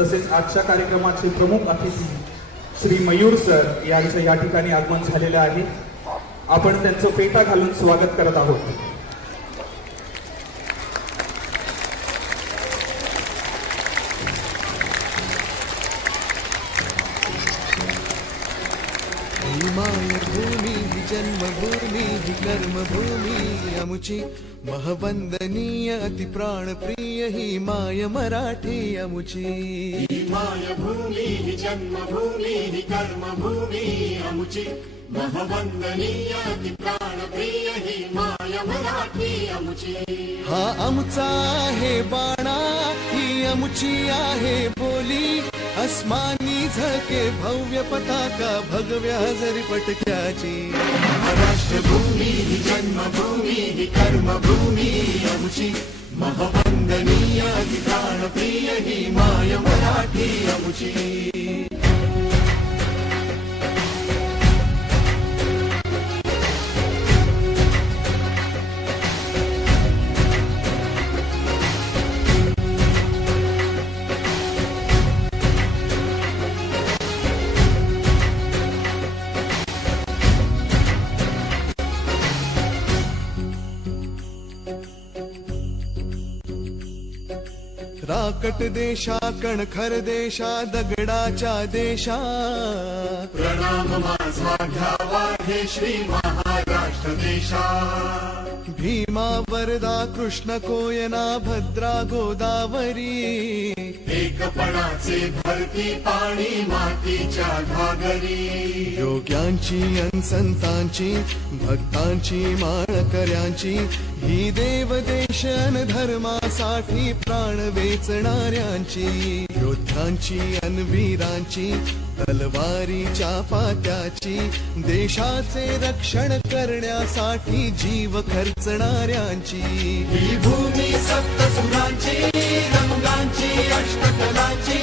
तसेच आजच्या कार्यक्रमाचे प्रमुख अतिथी श्री मयूर सर यांचं या ठिकाणी आगमन झालेलं आहे। आपण त्यांचं फेटा घालून स्वागत करत आहोत। मायभूमी ही जन्मभूमी ही कर्मभूमी अमुची महवंदनीय अति प्राणप्रिय ही माय मराठी अमुची। मायभूमी ही जन्मभूमी ही कर्मभूमी अमुची महवंदनीय अति प्राणप्रिय ही माय मराठी अमुची। हा आमचा आहे बाणा ही अमुची आहे बोली अस्मानी झळके भव्य पताका भगव्या हजरी पटक्याची। महाराष्ट्रभूमी ही जन्मभूमी ही कर्मभूमी अमुची महवंदनीय अति प्राणप्रिय ही माय मराठी अमुची। राकट देशा कणखर देशा दगडाच्या देशा प्रणाम माझा घ्यावा हे श्री महाराष्ट्र देशा। भीमा वरदा कृष्ण कोयना भद्रा गोदावरी एकपणाचे भरती पाणी मातीच्या घागरी। योग्यांची अन संतांची भक्तांची माळकऱ्यांची ही देवदेश अन धर्मासाठी प्राण वेचणाऱ्यांची योद्ध्यांची अन वीरांची तलवारीच्या पात्याची देशाचे रक्षण करण्यासाठी जीव खर्चणाऱ्यांची। ही भूमी सप्तसुरांची रंगांची अष्टकलांची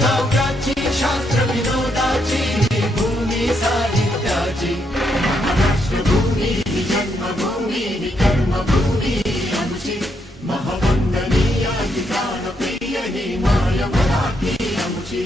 काव्याची शास्त्र विनोदाची ही भूमी साहित्याची। महाराष्ट्रभूमी ही जन्मभूमी ही कर्मभूमी अमुची महवंदनीय ही प्राणप्रिय ही माय मराठी अमुची।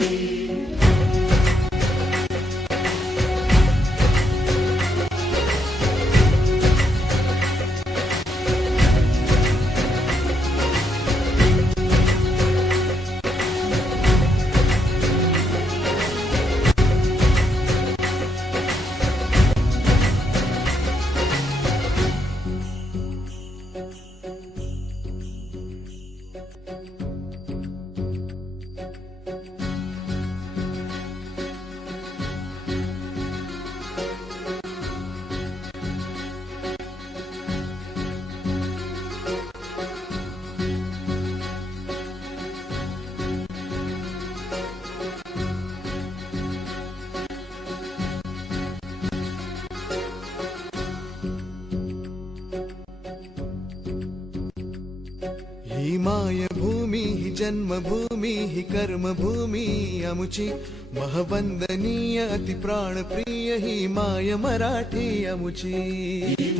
ही मायभूमी ही जन्मभूमी ही कर्मभूमी अमुची महवंदनीय अति प्राणप्रिय ही माय मराठी अमुची।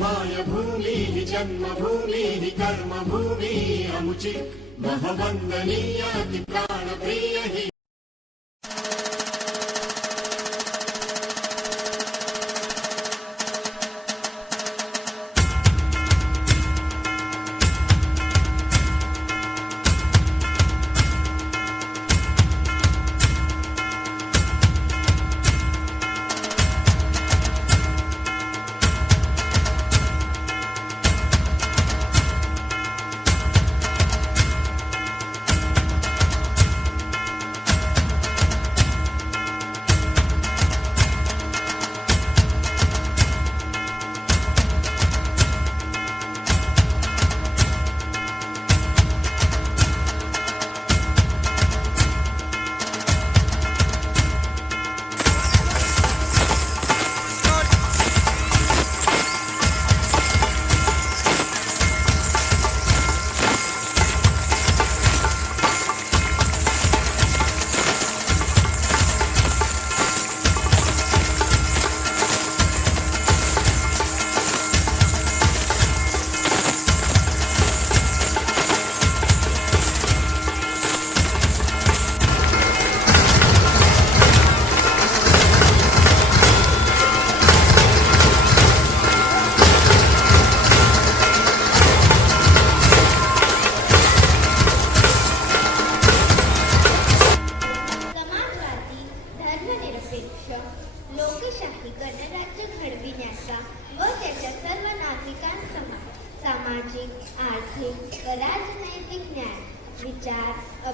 मायभूमी ही जन्मभूमी ही कर्मभूमी अमुची महवंदनीय अति प्राणप्रिय ही।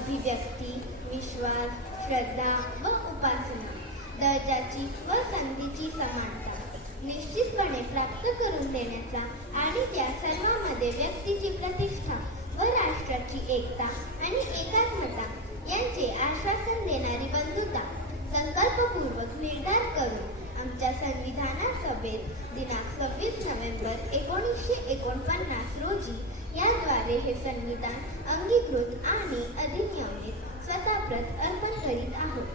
अभिव्यक्ती, विश्वास, श्रद्धा व उपासना, दर्जाची व संधीची समानता निश्चितपणे प्राप्त करून देण्याचा आणि त्या सर्वांमध्ये व्यक्तीची प्रतिष्ठा व राष्ट्राची एकता आणि एकात्मता यांचे आश्वासन देणारी बंधुता संकल्पपूर्वक निर्धार करून आमच्या संविधान सभेत दिनांक 26 नोव्हेंबर 1949 रोजी याद्वारे हे संविधान अंगीकृत आणि अधिनियमित स्वतःप्रत अर्पण करीत आहोत.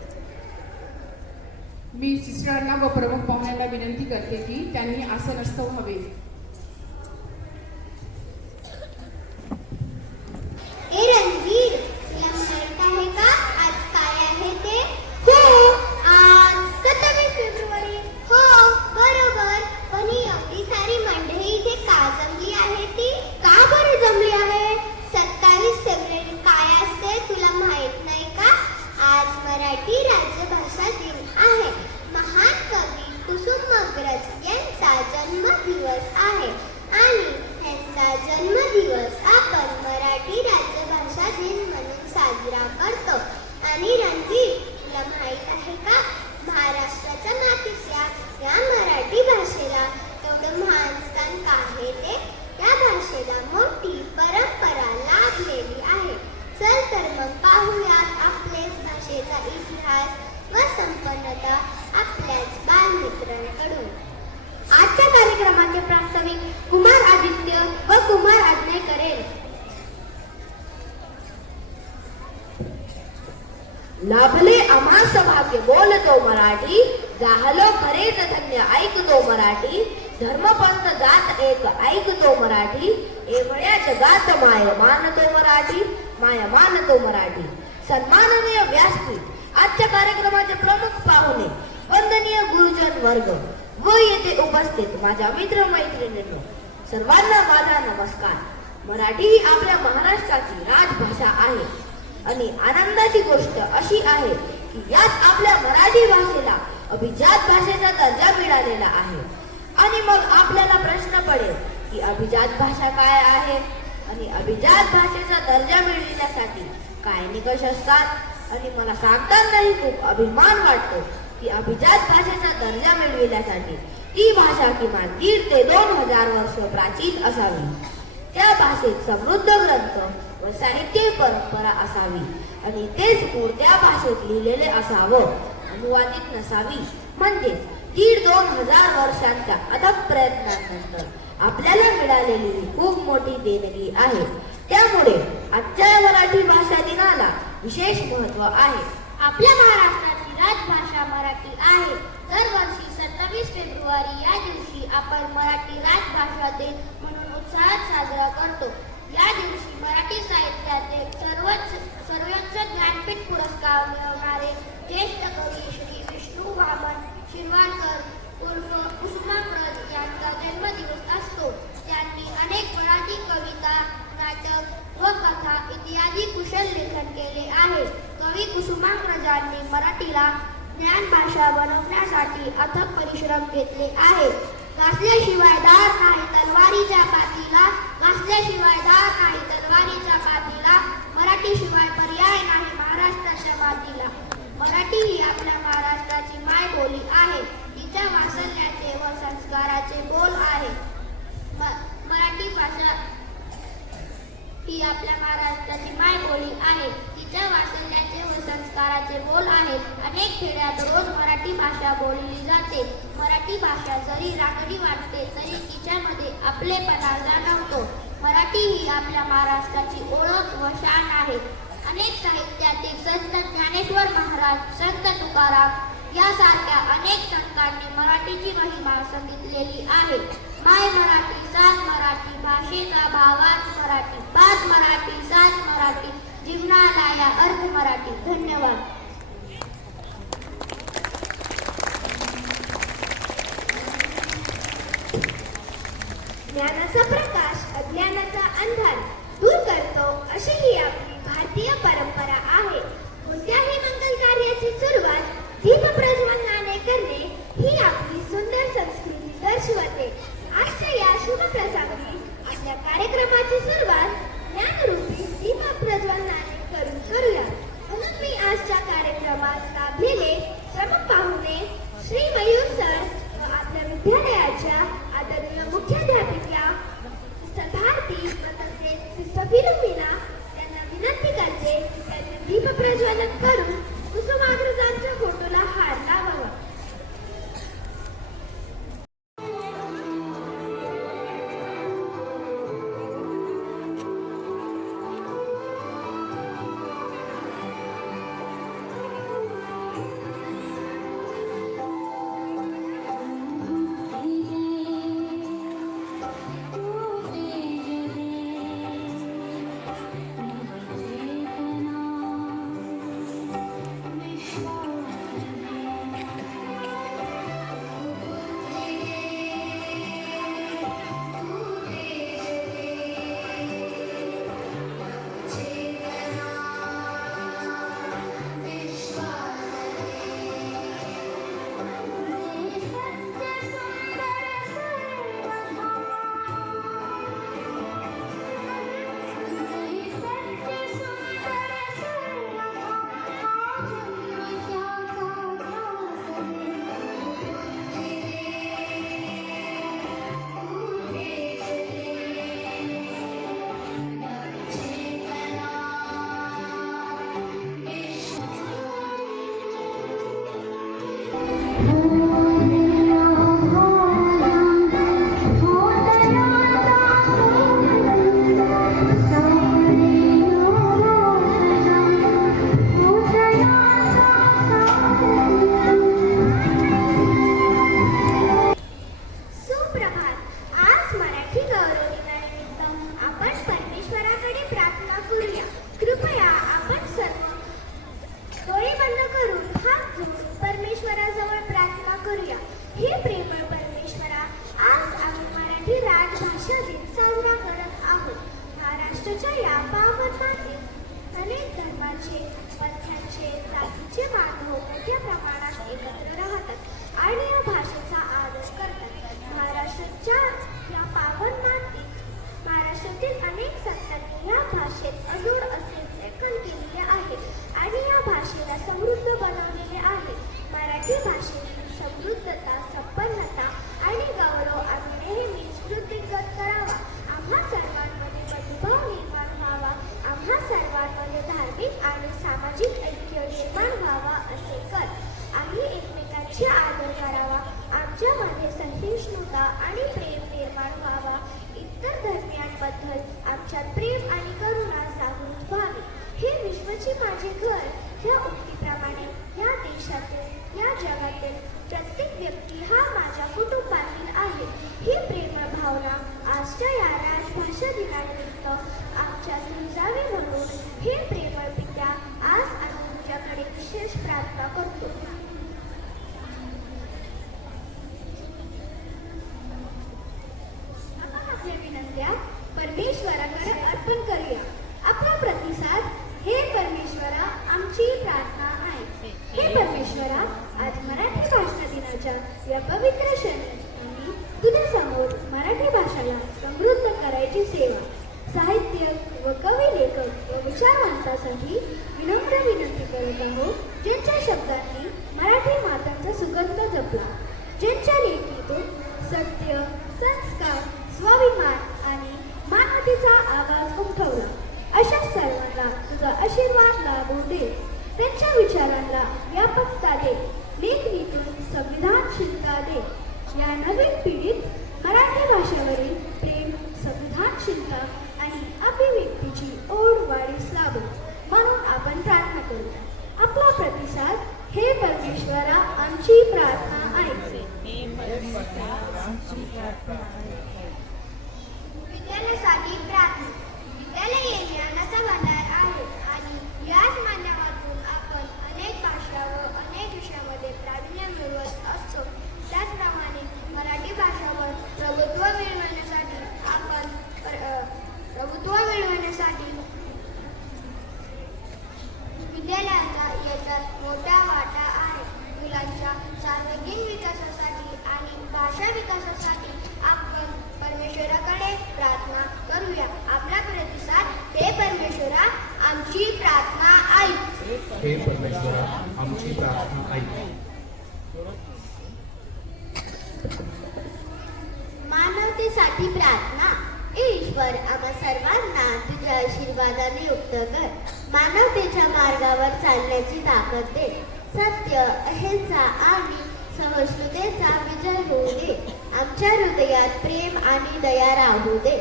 मी शिष्यांना व प्रमुख पाहुण्यांना विनंती करते की त्यांनी आसनस्थ व्हावे. ए रणवीर, तुला माहित आहे का आज काय आहे ते? हो, आज 27 फेब्रुवारी. हो, बरोबर. पण ही एवढी सारी मंडळी इथे का जमली आहे ती? का बरं जमली आहे? 27 फेब्रुवारी काय असते तुला माहित नाही का? आज मराठी राजभाषा दिन आहे. महान कवी कुसुमाग्रज यांचा जन्मदिवस आहे आणि त्यांचा जन्मदिवस आपण मराठी राजभाषा दिन म्हणून साजरा करतो. आणि रणवीर, तुला माहित आहे का महाराष्ट्राच्या मातीच्या या मराठी भाषेला एवढं महान स्थान का आहे ते? या भाषेला मोठी परंपरा लाभलेली आहे. चल तर मग पाहूयात आपल्याच भाषेचा इतिहास व संपन्नता आपल्याच बालमित्रांकडून. आजच्या कार्यक्रमाचे प्रास्ताविक कुमार आदित्य व कुमार आज्ञे करेल. लाभले आम्हा सौभाग्य बोलतो मराठी, झालो खरेच धन्य ऐकतो मराठी, धर्मपंथ जात एक ऐकतो मराठी, एवढ्या जगात माय मानतो मराठी, माय मानतो मराठी. सन्माननीय व्यासपीठ, आजच्या कार्यक्रमाचे प्रमुख पाहुणे, वंदनीय गुरुजन वर्ग व येथे उपस्थित माझ्या मित्र मैत्रिणींनो, सर्वांना माझा नमस्कार. मराठी ही आपल्या महाराष्ट्राची राजभाषा आहे आणि आनंदाची गोष्ट अशी आहे की याच आपल्या मराठी भाषेला अभिजात भाषेचा दर्जा मिळालेला आहे. आणि मग आपल्याला प्रश्न पडेल की अभिजात भाषा काय आहे आणि अभिजात भाषेचा दर्जा मिळविण्यासाठी काय निकष असतात. आणि मला सांगतानाही खूप अभिमान वाटतो की अभिजात भाषेचा दर्जा मिळविण्यासाठी ती भाषा किमान 1,500 ते 2,000 वर्ष प्राचीन असावी. त्या भाषेत समृद्ध ग्रंथ व साहित्य परंपरा असावी आणि तेच मूळ त्या भाषेत लिहिलेले असावं, अनुवादित नसावी. म्हणजे 1,500-2,000 वर्षांच्या अथक प्रयत्नांनंतर आपल्याला मिळालेली खूप मोठी देणगी आहे. त्यामुळे आजच्या मराठी भाषा दिनाला विशेष महत्त्व आहे. आपल्या महाराष्ट्राची राजभाषा मराठी आहे. दरवर्षी 27 फेब्रुवारी या दिवशी आपण मराठी राजभाषा दिन म्हणून उत्साहात साजरा करतो. या दिवशी मराठी साहित्याचे सर्वोच्च ज्ञानपीठ पुरस्कार मिळवणारे ज्येष्ठ कवी श्री विष्णू वामन शिरवाडकर उर्फ कुसुमाग्रज यांचा जन्मदिवस असतो. त्यांनी अनेक मराठी कविता, नाटक व कथा इत्यादी कुशल लेखन केले आहे. कवी कुसुमाग्रजांनी मराठीला ज्ञान भाषा बनवण्यासाठी अथक परिश्रम घेतले आहे. घासल्याशिवाय दार नाही तलवारीच्या पातीला, घासल्याशिवाय दार नाही तलवारीच्या पातीला, मराठीशिवाय पर्याय नाही महाराष्ट्राच्या मातीला. मराठी ही आपल्या महाराष्ट्राची मायबोली आहे. तिच्या वात्सल्याचे व संस्काराचे बोल आहे. मराठी भाषा ही आपल्या महाराष्ट्राची मायबोली आहे. तिच्या वात्सल्याचे व संस्काराचे बोल आहेत. अनेक खेड्यात रोज मराठी भाषा बोलली जाते. मराठी भाषा जरी रांगडी वाटते तरी तिच्यामध्ये आपलेपणा जाणवतो. मराठी ही आपल्या महाराष्ट्राची ओळख व शान आहे. अनेक साहित्यातील संत ज्ञानेश्वर महाराज, संत तुकाराम यासारख्या अनेक संतांनी मराठीची महिमा सांगितलेली आहे. माय मराठी, सात मराठी, भाषेचा भावार्थ मराठी, बात मराठी, सात मराठी, जीवनाला या अर्थ मराठी. धन्यवाद. ज्ञानाचा प्रकाश अज्ञानाचा अंधार दूर करतो अशी ही आपली भारतीय परंपरा आहे. कोणत्याही मंगल कार्याची सुरुवात दीप प्रज्वलनाने करणे ही आपली सुंदर संस्कृती दर्शवते. आजच्या या शुभ प्रसंगी आपल्या कार्यक्रमाची सुरुवात ज्ञानरूपी दीप प्रज्वलनाने करूया. प्रज्वलन करून कुसुमाग्रजांच्या फोटोला हार लावावा. सुप्रभात. आज मराठी गौरव दिनानिमित्त आपण परमेश्वराकडे प्रार्थना करूया. कृपया आपण सर्व डोळे बंद करून हात जोडून परमेश्वराजवळ प्रार्थना करूया. हे प्रेमळ परमेश्वरा, आज आम्ही मराठी राजभाषा दिन साजरा करत आहोत. महाराष्ट्राच्या या पावन मातीत अनेक धर्माचे, पंथांचे, जातीचे मानव मोठ्या प्रमाणात एकत्र राहतात आणि या भाषेचा आदर करतात. महाराष्ट्राच्या या पावन मातीत महाराष्ट्रातील अनेक संतांनी या भाषेत अजोड असे लेखन केलेले आहे आणि या भाषेला समृद्ध बनवलेले आहे. मराठी भाषेची समृद्धता, संपन्नता आणि गौरव आम्ही नेहमीच वृद्धिंगत करावा. आम्हा सर्वांमध्ये बंधुभाव निर्माण व्हावा. आम्हा सर्वांमध्ये धार्मिक आणि सामाजिक ऐक्य निर्माण व्हावा असे कर. आम्ही एकमेकांची आदर करावा. आमच्यामध्ये सहिष्णुता आणि प्रेम निर्माण व्हावा. इतर धर्मियांबद्दल आमच्यात प्रेम आणि करुणा जागृत व्हावी. हे विश्वचे माझे घर ह्या उक्तीप्रमाणे या देशातील, या जगातील प्रत्येक व्यक्ती हा माझ्या कुटुंबातील आहे. ही प्रेमळ भावना आजच्या या राजभाषा दिनानिमित्त आमच्यात रुजावी म्हणून हे प्रेमळ पित्या, आज आम्ही तुझ्याकडे विशेष प्रार्थना करतो. आपण आपल्या विनंत्या परमेश्वराकडे अर्पण करूया. आपला प्रतिसाद. हे परमेश्वरा, आमची प्रार्थना आहे. हे परमेश्वरा, आज मराठी भाषा दिनाच्या या पवित्र क्षणी आम्ही तुझ्या समोर मराठी भाषेला समृद्ध करायची सेवा, साहित्यिक व कवी, लेखक व विचारवंतांसाठी विनम्र विनंती करत आहोत, ज्यांच्या शब्दांनी मराठी मातांचा सुगंध जपला, ज्यांच्या लेखणीतून सत्य, संस्कार, स्वाभिमान आणि मानवतेचा आवाज उमटवला. अशा सर्वांना तुझा आशीर्वाद लाभू दे. त्यांच्या विचारांना व्यापकता दे. लेखणीतून संविधानशीलता दे. या नवीन पिढीत मराठी भाषेवरील प्रेम, संविधानशीलता आणि अभिव्यक्तीची ओढ वाढीस लाभो म्हणून आपण प्रार्थना करूया. आपला प्रतिसाद. हे परमेश्वरा, आमची प्रार्थना आहे. विद्यालयासाठी प्रार्थना. विद्यालय हे ज्ञानाचा भंडार आहे आणि याच माध्यमातून आपण अनेक भाषा व अनेक विषयामध्ये प्रावीण्य मिळवत असतो. त्याचप्रमाणे मराठी भाषेवर प्रभुत्व मिळवण्यासाठी विद्यालयाचा याच्यात मोठा वाटा आहे. मुलांच्या सर्वांगीण विकासासाठी आणि भाषा विकासासाठी आपण परमेश्वराकडे प्रार्थना करूया. आपला प्रतिसाद. हे परमेश्वरा, आमची प्रार्थना ऐक. हे परमेश्वरा, आमची प्रार्थना ऐक. मानवतेसाठी प्रार्थना. हे ईश्वर, आम्हा सर्वांना तुझ्या आशीर्वादाने युक्त कर. मानवतेच्या मार्गावर चालण्याची ताकद दे. सत्य, अहिंसा आणि सहिष्णुतेचा विजय होऊ दे. आमच्या हृदयात प्रेम आणि दया राहू दे.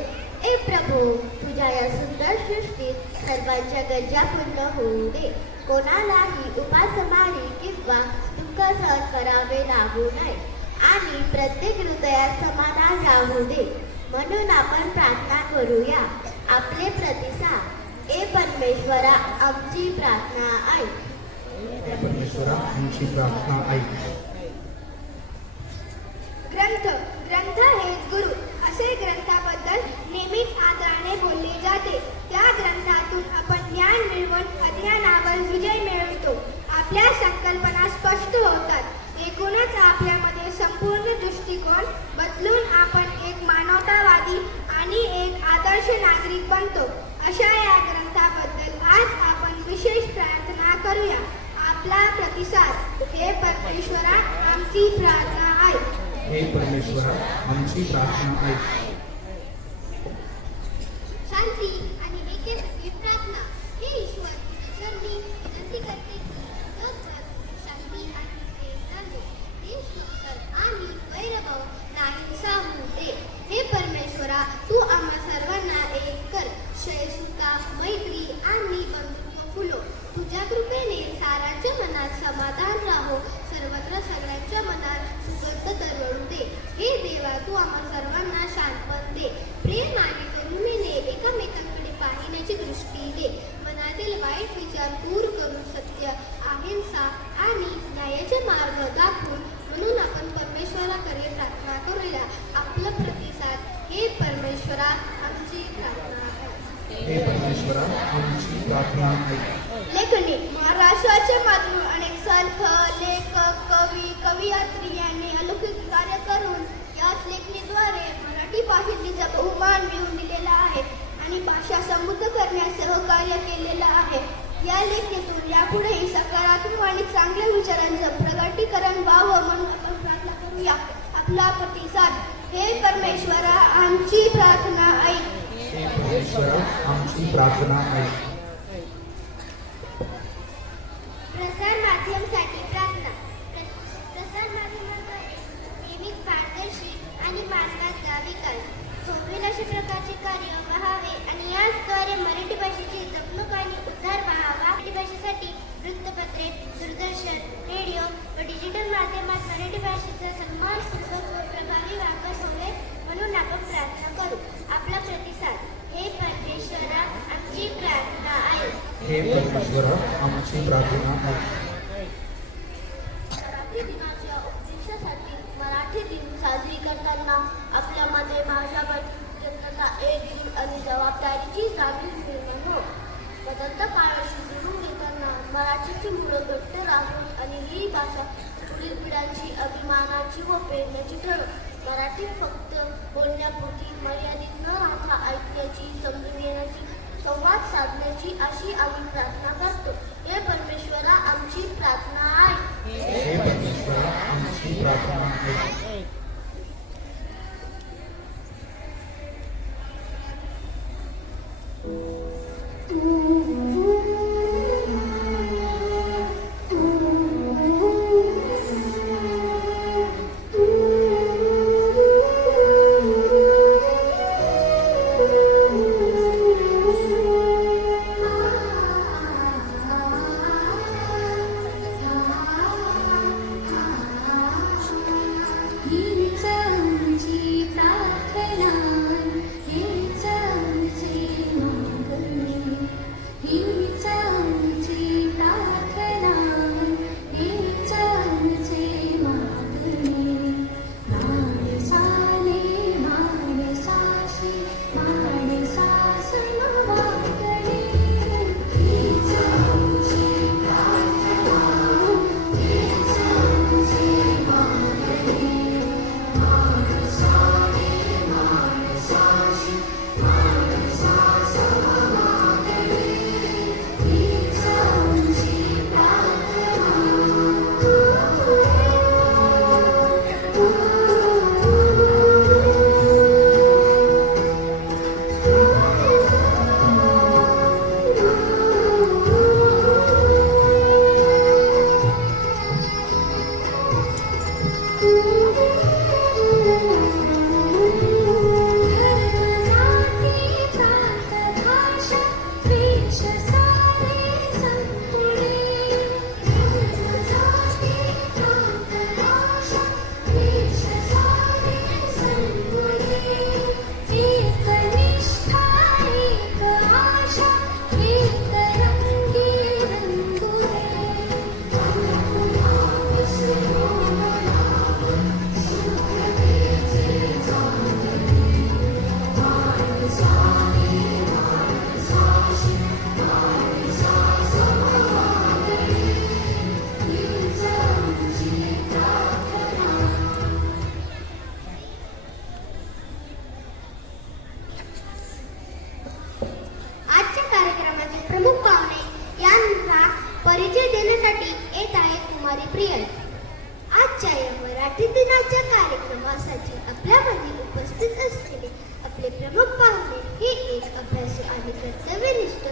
ए प्रभू, तुझ्या या सुंदर सृष्टीत सर्वांच्या गरजा पूर्ण होऊ दे. कोणालाही उपासमारी किंवा दुःख सहन करावे लागू नये आणि प्रत्येक हृदयात समाधान राहू दे. म्हणून आपण प्रार्थना करूया. आपले प्रतिसाद. ए परमेश्वरा, आमची प्रार्थना ऐक. परमेश्वरा, आमची प्रार्थना ऐक. ग्रंथ हेच गुरु असे ग्रंथाबद्दल नेहमीच आदराने बोलले जाते. त्या ग्रंथातून आपण ज्ञान मिळवून अज्ञानावर विजय मिळवतो. आपल्या संकल्पना स्पष्ट होतात. एकूणच आपल्यामध्ये संपूर्ण दृष्टिकोन बदलून आपण एक मानवतावादी आणि एक आदर्श नागरिक बनतो. अशा या ग्रंथाबद्दल आज आपण विशेष प्रार्थना करूया. आपला प्रतिसाद. हे परमेश्वरा, आमची प्रार्थना ऐक. हे परमेश्वरा, आमची प्रार्थना ऐक. शांती आणि ऐक्यासाठी प्रार्थना. हे ईश्वर, तुझ्या मी विनंती करते की जगभर शांती आणि प्रेम राहो. देश उत्सव आणि वैरभाव नाहीसा होऊ दे. हे परमेश्वरा, तू आम्हा सर्वांना एक कर. क्षयसुता, मैत्री आणि बंधुत्व फुलो. तुझ्या कृपेने साऱ्यांच्या मनात समाधान राहो. सर्वत्र सगळ्यांच्या मनात सुगंध दरवळू दे. हे देवा, तू आम्हा सर्वांना शांतपण दे. प्रेम आणि करुणेने एकमेकांकडे पाहण्याची दृष्टी दे. मनातील वाईट विचार दूर करून सत्य, अहिंसा आणि न्यायाचे मार्ग दाखवून. म्हणून आपण परमेश्वराकडे प्रार्थना करूया. आपला प्रतिसाद. हे परमेश्वरा, आमची प्रार्थना ऐक. हे परमेश्वरा, आमची प्रार्थना ऐक. लेखणी. महाराष्ट्राचे मातृ अनेक संत, लेखक, कवयित्री यांनी अलौकिक कार्य करून याच लेखणीद्वारे मराठी भाषेचा बहुमान मिळवून दिलेला आहे आणि भाषा समृद्ध करण्यास सहकार्य केलेलं आहे. या लेखणीतून यापुढेही सकारात्मक आणि चांगल्या विचारांचं प्रगटीकरण व्हावं म्हणून आपण प्रार्थना करूया. आपला प्रतिसाद. हे परमेश्वरा, आमची प्रार्थना ऐक. हे परमेश्वरा, आमची प्रार्थना ऐक. प्रसार माध्यमासाठी प्रार्थना. प्रसार माध्यमाद्वारे नेहमीच पारदर्शी आणि मानवाचा विकास होईल अशा प्रकारचे कार्य व्हावे आणि याचद्वारे मराठी भाषेची जपणूक आणि उद्धार व्हावा. मराठी भाषेसाठी वृत्तपत्रे, दूरदर्शन, रेडिओ व डिजिटल माध्यमात मराठी भाषेचा सन्मानपूर्वक व प्रभावी वापर होईल म्हणून आपण प्रार्थना करू. आपला प्रतिसाद. हे परमेश्वरा, आमची प्रार्थना ऐक. हे परमेश्वरा, आमची प्रार्थना ऐक. मराठी दिनाच्या उपदेशासाठी मराठी दिन साजरी करताना आपल्यामध्ये भाषाप्रती कृतज्ञता, एक जीव आणि जबाबदारीची जाणीव निर्माण हो. बदलत्या काळाशी जुळून घेताना मराठीची मुळं घट्ट राहून आणि ही भाषा पुढील पिढ्यांची अभिमानाची व प्रेरणाची ठरो. मराठी फक्त बोलण्यापुरती मर्यादित न राहता ऐकण्याची, समजून घेण्याची, संवाद साधण्याची अशी आम्ही प्रार्थना करतो. हे परमेश्वरा, आमची प्रार्थना ऐक. हे परमेश्वरा, आमची प्रार्थना ऐक. परिचय देण्यासाठी येत आहे कुमारी प्रियल. आजच्या या मराठी दिनाच्या कार्यक्रमासाठी आपल्यामध्ये उपस्थित असलेले आपले प्रमुख पाहुणे हे एक अभ्यासू आणि कर्तव्यनिष्ठ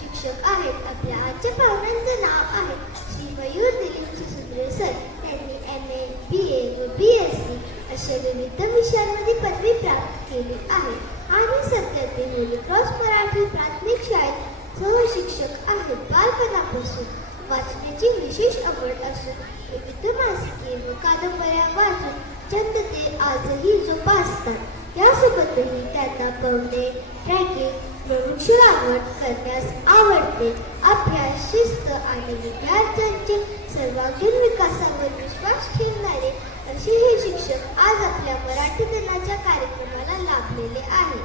शिक्षक आहेत. आपल्या आजच्या पाहुण्यांचे नाव आहे श्री मयूर दिलीप सुसुंद्रे सर. त्यांनी MA, BA व BSc अशा विविध विषयांमध्ये पदवी प्राप्त केली आहे आणि सध्या ते होली क्रॉस मराठी प्राथमिक शाळेत सहशिक्षक आहेत. बालपणापासून वाचण्याची विशेष आवड असून विविध मासिके व कादंबऱ्या वाचून छंद ते आजही जोपासतात. यासोबतही त्यांना पोहणे, ट्रॅकिंग, वृक्ष लागवड करण्यास आवडते. अभ्यास, शिस्त आणि विद्यार्थ्यांचे सर्वांगीण विकासावर विश्वास ठेवणारे असे हे शिक्षक आज आपल्या मराठी दिनाच्या कार्यक्रमाला लाभलेले आहेत.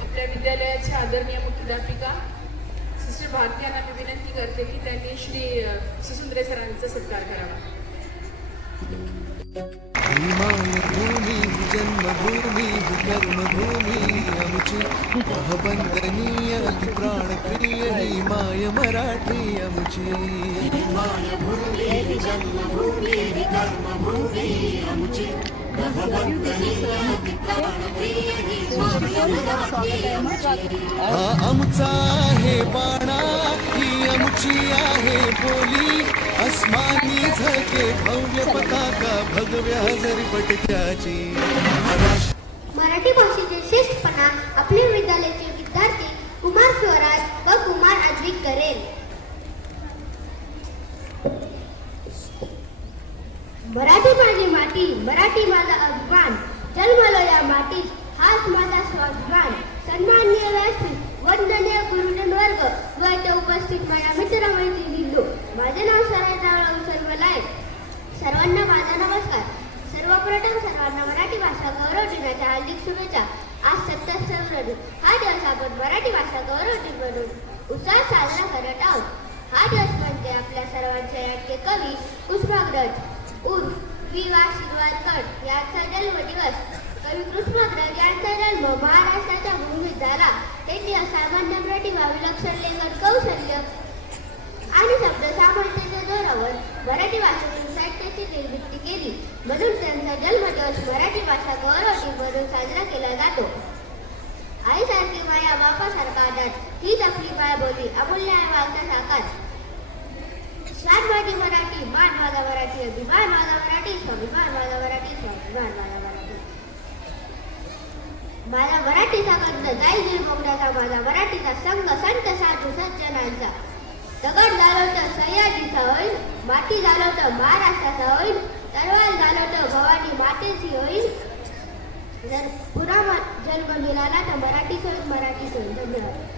आपल्या विद्यालयाच्या आदरणीय मुख्याध्यापिका सिस्टर भारती यांना मी विनंती करते की त्यांनी श्री सुसुंद्रे सरांचा सत्कार करावा. ही मायभूमी ही जन्मभूमी ही कर्मभूमी आमची महबंदनीय अति प्राणप्रिय ही माय मराठी आमची. मायभूमी ही जन्मभूमी ही कर्मभूमी आमची महवंदनीय अति प्राणप्रिय ही माय मराठी आमची. हा आमचा आहे बाणा ही आमची आहे बोली अस्मानी झळके भव्य पताका भगव्या जरी पटक्याची. मराठी भाषेचे श्रेष्ठपणा आपल्या विद्यालयाचे विद्यार्थी कुमार स्वराज व कुमार अद्विक करेल. मराठी माझी माती, मराठी माझा अभिमान, जन्मलो या मातीत हाच माझा स्वाभिमान. सन्माननीय व्यासपीठ, वंदनीय गुरुजन वर्ग व इथे उपस्थित माझ्या मित्रमैत्रिणींनो, माझे नाव सरायराव सर्वलाय. सर्वांना माझा नमस्कार. सर्वप्रथम सर्वांना मराठी भाषा गौरव दिनाच्या हार्दिक शुभेच्छा. आज 27 फेब्रुवारी हा दिवस आपण मराठी भाषा गौरव दिन म्हणून उत्साह साजरा करत आहोत. हा दिवस म्हणजे आपल्या सर्वांचे लाडके कवी कुसुमाग्रज उर्फ वि.वा. शिरवाडकर यांचा जन्मदिवस. कवी कुसुमाग्रज यांचा जन्म महाराष्ट्राच्या भूमीत झाला. त्यांनी असामान्य प्रतिभा, विलक्षण लेखन कौशल्य आणि शब्द सामर्थ्याच्या जोरावर मराठी भाषेतून साहित्याची निर्मिती केली. म्हणून त्यांचा जन्मदिवस मराठी भाषा गौरव दिन म्हणून साजरा केला जातो. आईसारखी माया, बापासारखा आधार हीच आपली मायबोली, अमूल्य आहे वागता साकार. शान माझी मराठी, मान माझा मराठी, अभिमान माझा मराठी, स्वाभिमान माझा मराठी, स्वाभिमान माझा मराठी. माझा मराठीचा गंध जाईल निर्मोगण्याचा, माझा मराठीचा संघ संत साधू सज्जनांचा. दगड झालो तर सह्याद्रीचा होईल, माती झालो तर महाराष्ट्राचा होईल, तलवार झालो तर भवानी मातेची होईल. जर पुन्हा जन्म मिळाला तर मराठीच होईल, मराठीच होईल. धन्यवाद.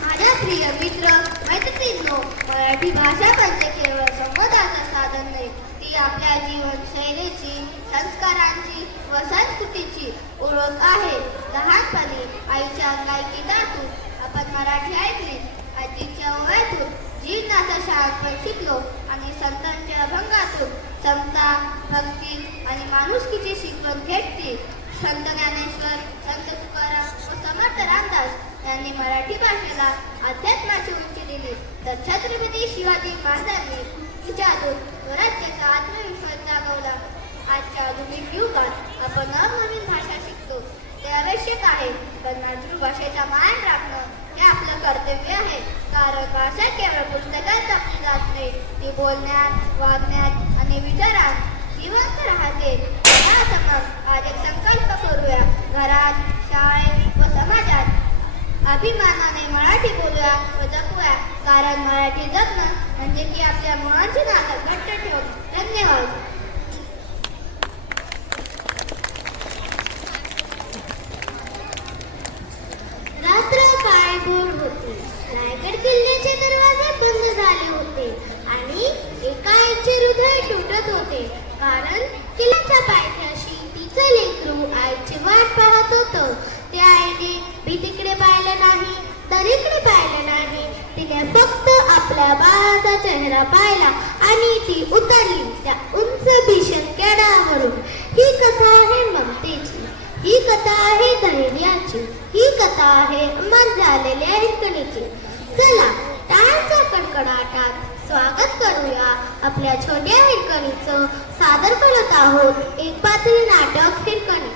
माझ्या प्रिय मित्र मैत्रिणींनो, मराठी भाषा म्हणजे केवळ संवादाचं साधन नाही, ती आपल्या जीवनशैलीची, संस्कारांची व संस्कृतीची ओळख आहे. लहानपणी आईच्या गायकीतून आपण मराठी ऐकली, आजीच्या ओव्यातून जीवनाचा शाळापण शिकलो आणि संतांच्या अभंगातून समता, भक्ती आणि माणुसकीची शिकवण भेटली. संत ज्ञानेश्वर, संत तुकाराम व समर्थ रामदास यांनी मराठी भाषेला अध्यात्माची उंची दिली, तर छत्रपती शिवाजी महाराजांनी तिच्यातून स्वराज्याचा आत्मविश्वास जागवला. आजच्या आधुनिक युगात आपण नवनवीन भाषा शिकतो, ते आवश्यक आहे, पण मातृभाषेचा मान राखणं हे आपलं कर्तव्य आहे. कारण भाषा केवळ पुस्तकात जपली जात नाही, ती बोलण्यात, वागण्यात आणि विचारात जिवंत राहते. आज एक संकल्प करूया, घरात, शाळेत व समाजात अभिमानाने मराठी बोलूया व जपूया. कारण मराठी जपणं म्हणजे की आपल्या मुळांची नातं घट्ट ठेवून. धन्यवाद. रात्र काळभोर होती. रायगड किल्ल्याचे दरवाजे बंद झाले होते आणि एकाएकचे हृदय तुटत होते. कारण किल्ल्याच्या पायथ्याशी तिचं लेकरू आईची वाट पाहत होतं. त्या आईने भीतीकडे पाहिलं नाही, दरीकडे पाहिलं नाही. तिने फक्त आपल्या बाळाचा चेहरा पाहिला आणि ती उतरली त्या उंच भीषण कड्यावरून. ही कथा आहे ममतेची, ही कथा आहे धैर्याची, ही कथा आहे अंमल झालेल्या हिरकणीची. चला टाळ्यांच्या कडकडाटात स्वागत करूया आपल्या छोट्या हिरकणीचं. सादर करत आहोत एक पात्री नाटक हिरकणी.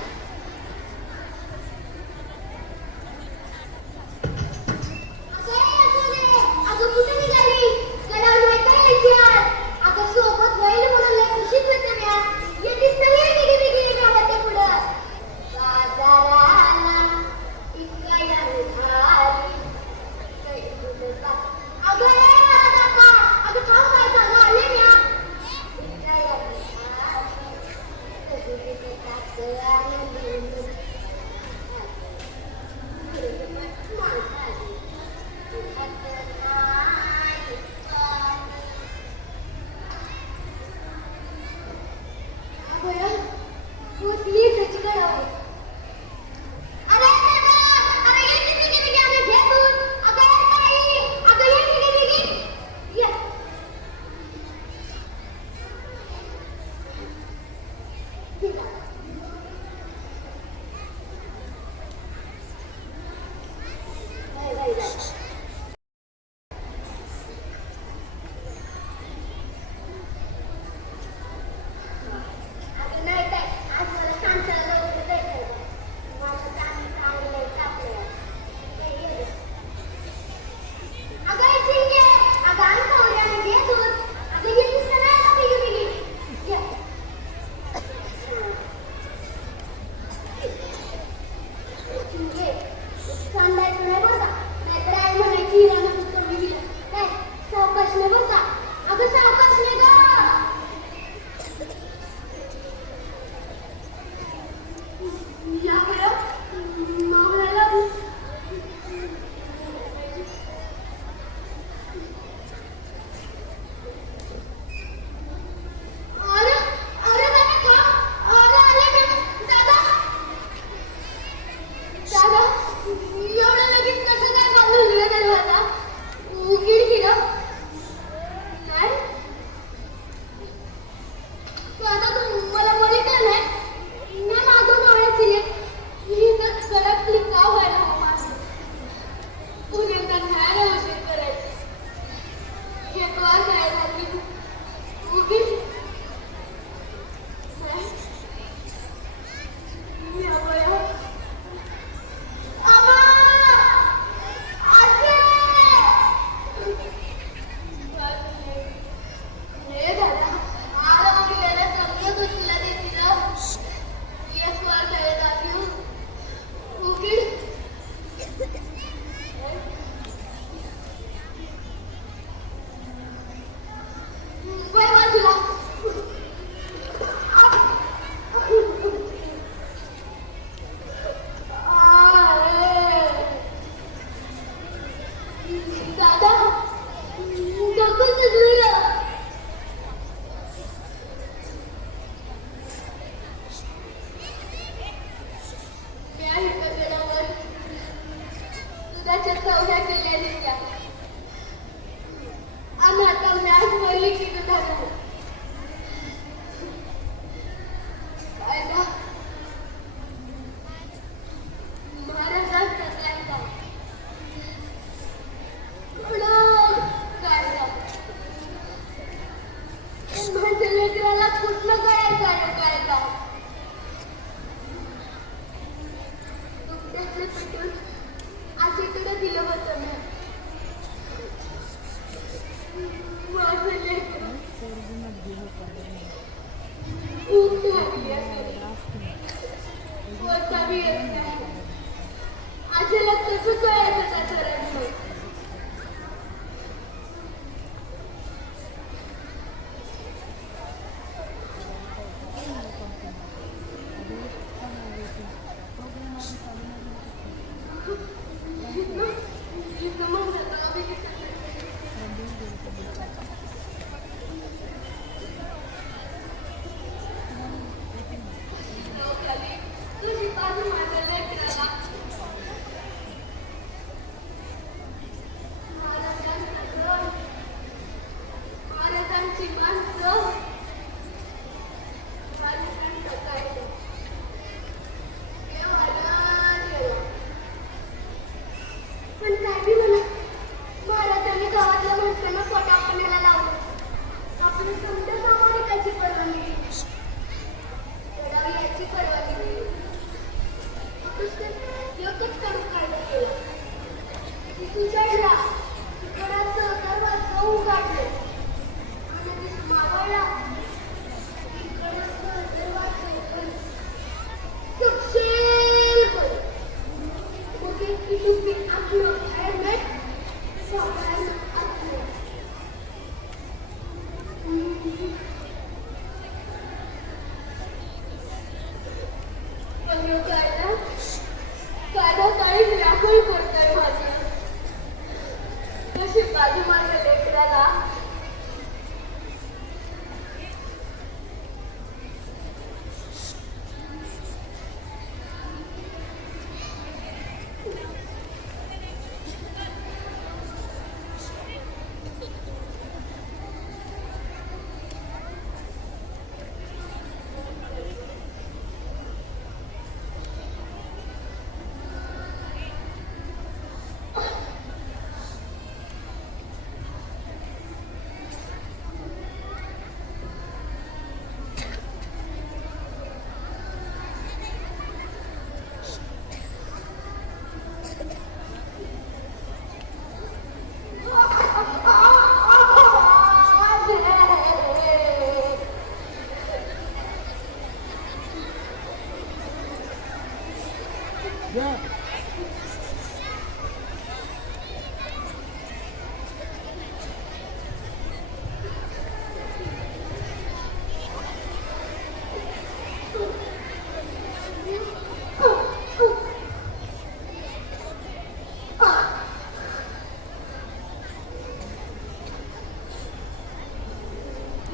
काळी व्याकुळ करतोय माझं कशी बाजू माझ्या लेकराला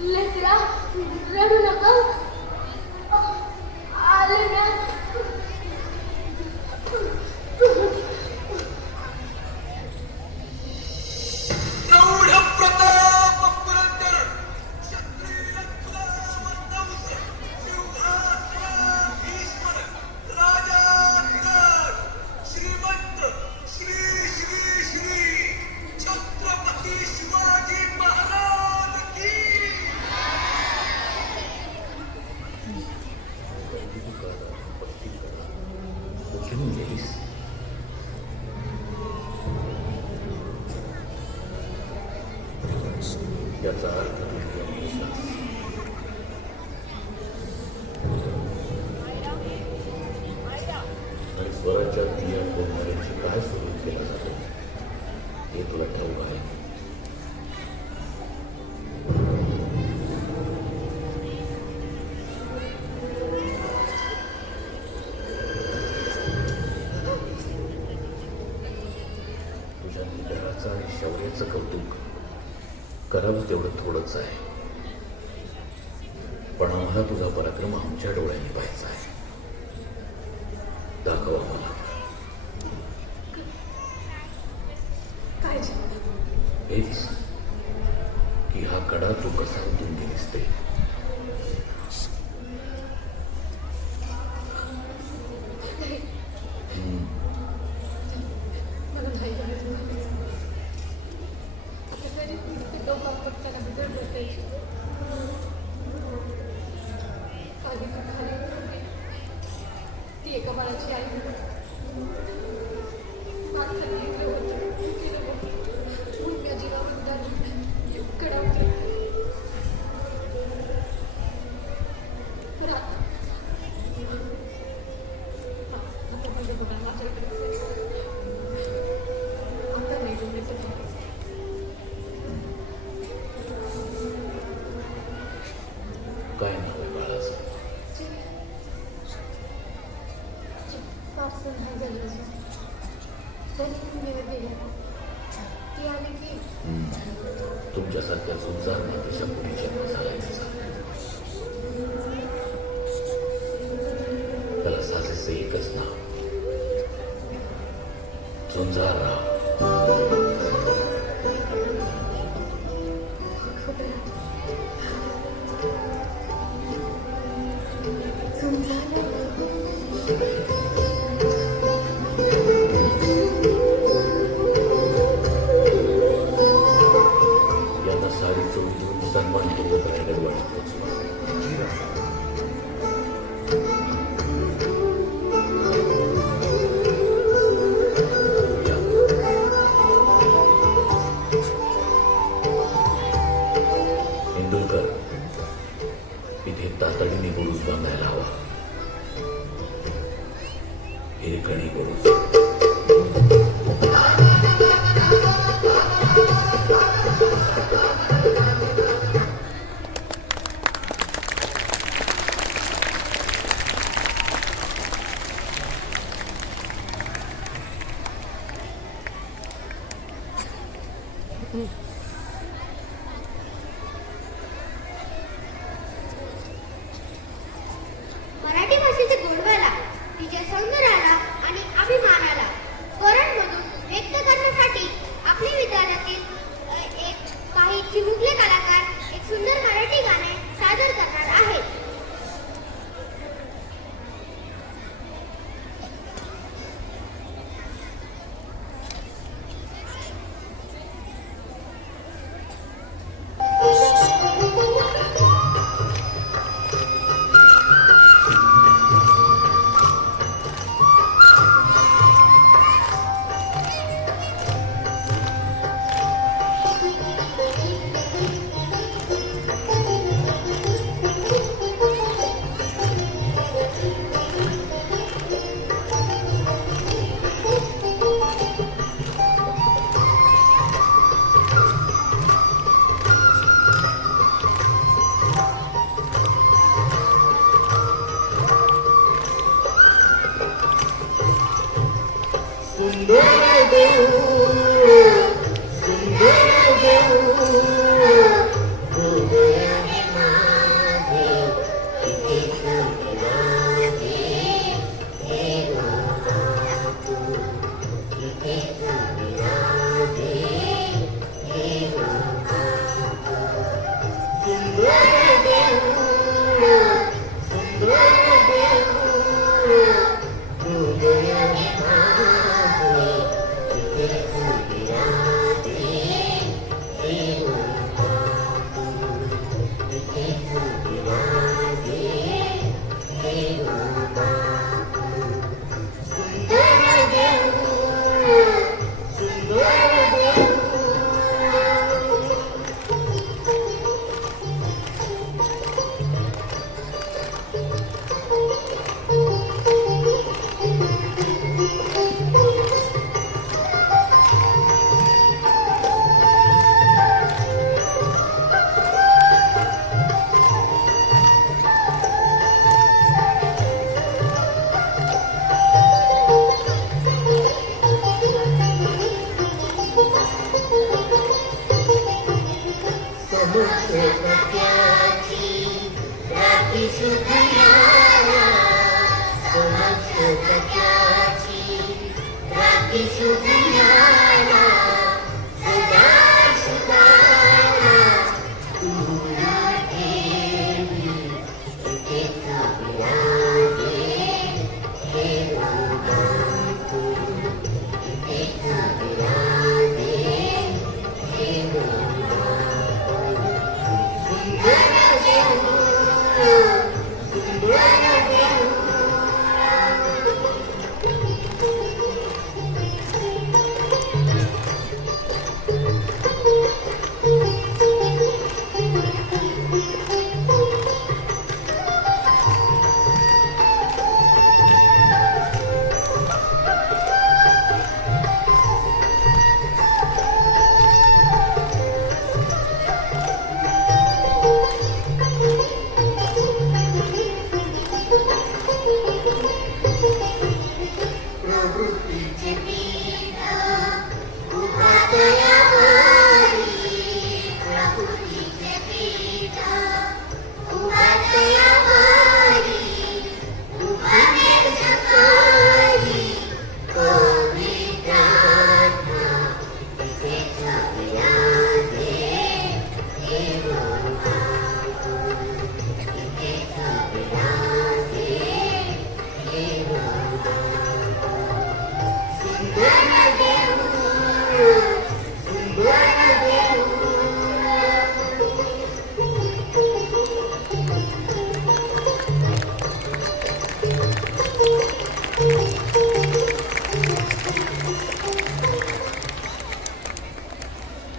लेकरा रडू नका आले ना याचा अर्थ आणि स्वराज्यात या कोणत्याची काय सुरू केला जातो हे तुला ठाऊक आहे. तुझ्या निग्रहाचं आणि शौर्याचं कौतुक करावं तेवढं थोडंच आहे, पण आम्हाला तुझा पराक्रम आमच्या डोळ्यांनी पाहायचा आहे. दाखव आम्हाला. हेच की हा कडा तू कसा उतरून गेलीस ते. ती एका बाळाची आई काय नाव आहे बाळाचं? तुमच्यासारख्या झुंजार नातीच्या मुली जन्म झालाय तिचा. त्याला साजेसे एकच नाव, झुंजारराव. यांना साडी चोळून सन्मानपूर्वक रायगडवाडी पोहोचवा. या. मराठी भाषेच्या गोडव्याला, तिच्या सौंदर्याला आणि अभिमानाला स्वरांमधून व्यक्त करण्यासाठी आपल्या विद्यालयातील काही चिमुकले कलाकार एक सुंदर मराठी गाणे सादर करणार आहेत.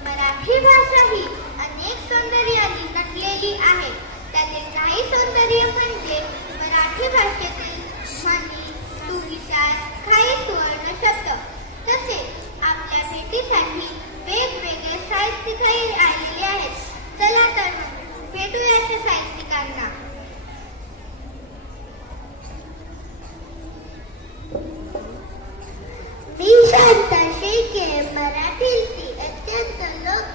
मराठी भाषा ही अनेक सौंदर्याने नटलेली आहे. त्यातील काही सौंदर्य म्हणजे मराठी भाषेतील म्हणी, सुविचार, काही सुवर्ण शब्द. तसेच आपल्या भेटीसाठी वेगवेगळे साहित्यिकही आलेले आहेत. चला तर भेटूया त्या साहित्यिकांना. मी शांता शेळके, मराठीतील अत्यंत लोक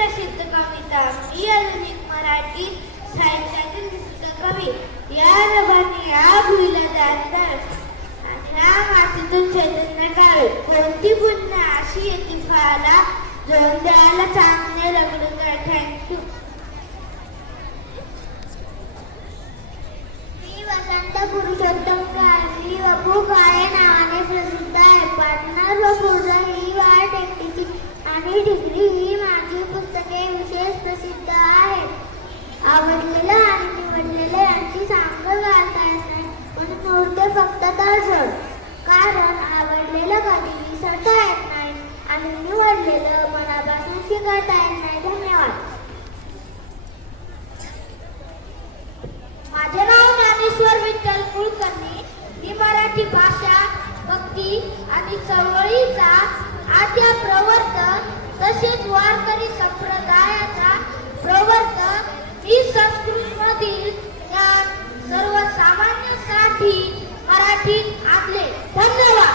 प्रसिद्ध कविता मी आधुनिक मराठी साहित्यातील विशुद्ध कवी या रबानी या भुईला दारदार ह्या मातीतून चैतन्य गावे कोणती पुन्हा अशी येते फळाला जोन द्यायला चांगले रगडून थँक्यू. मी वसंत पुरुषोत्तम गावी वपू काळे नावाने प्रसिद्ध आहे. पार्टनर व पूर्ण ही वाट एकटीची आणि डिग्री ही माझी पुस्तके विशेष प्रसिद्ध आहेत. आवडलेलं आणि निवडलेलं यांची सांगड घालता येत नाही म्हणून होते फक्त तळजोड. कारण आवडलेलं कधी विसरता येत नाही आणि निवडलेलं मनापासून शिकता येत नाही. धन्यवाद. माझे नाव ज्ञानेश्वर विठ्ठल कुलकर्णी. मी मराठी भाषा भक्ती आणि चळवळीचा आद्य प्रवर्तक तसेच वारकरी संप्रदायाचा प्रवर्तक. मी संस्कृतमधील ज्ञान सर्वसामान्यांसाठी मराठीत आणले. धन्यवाद.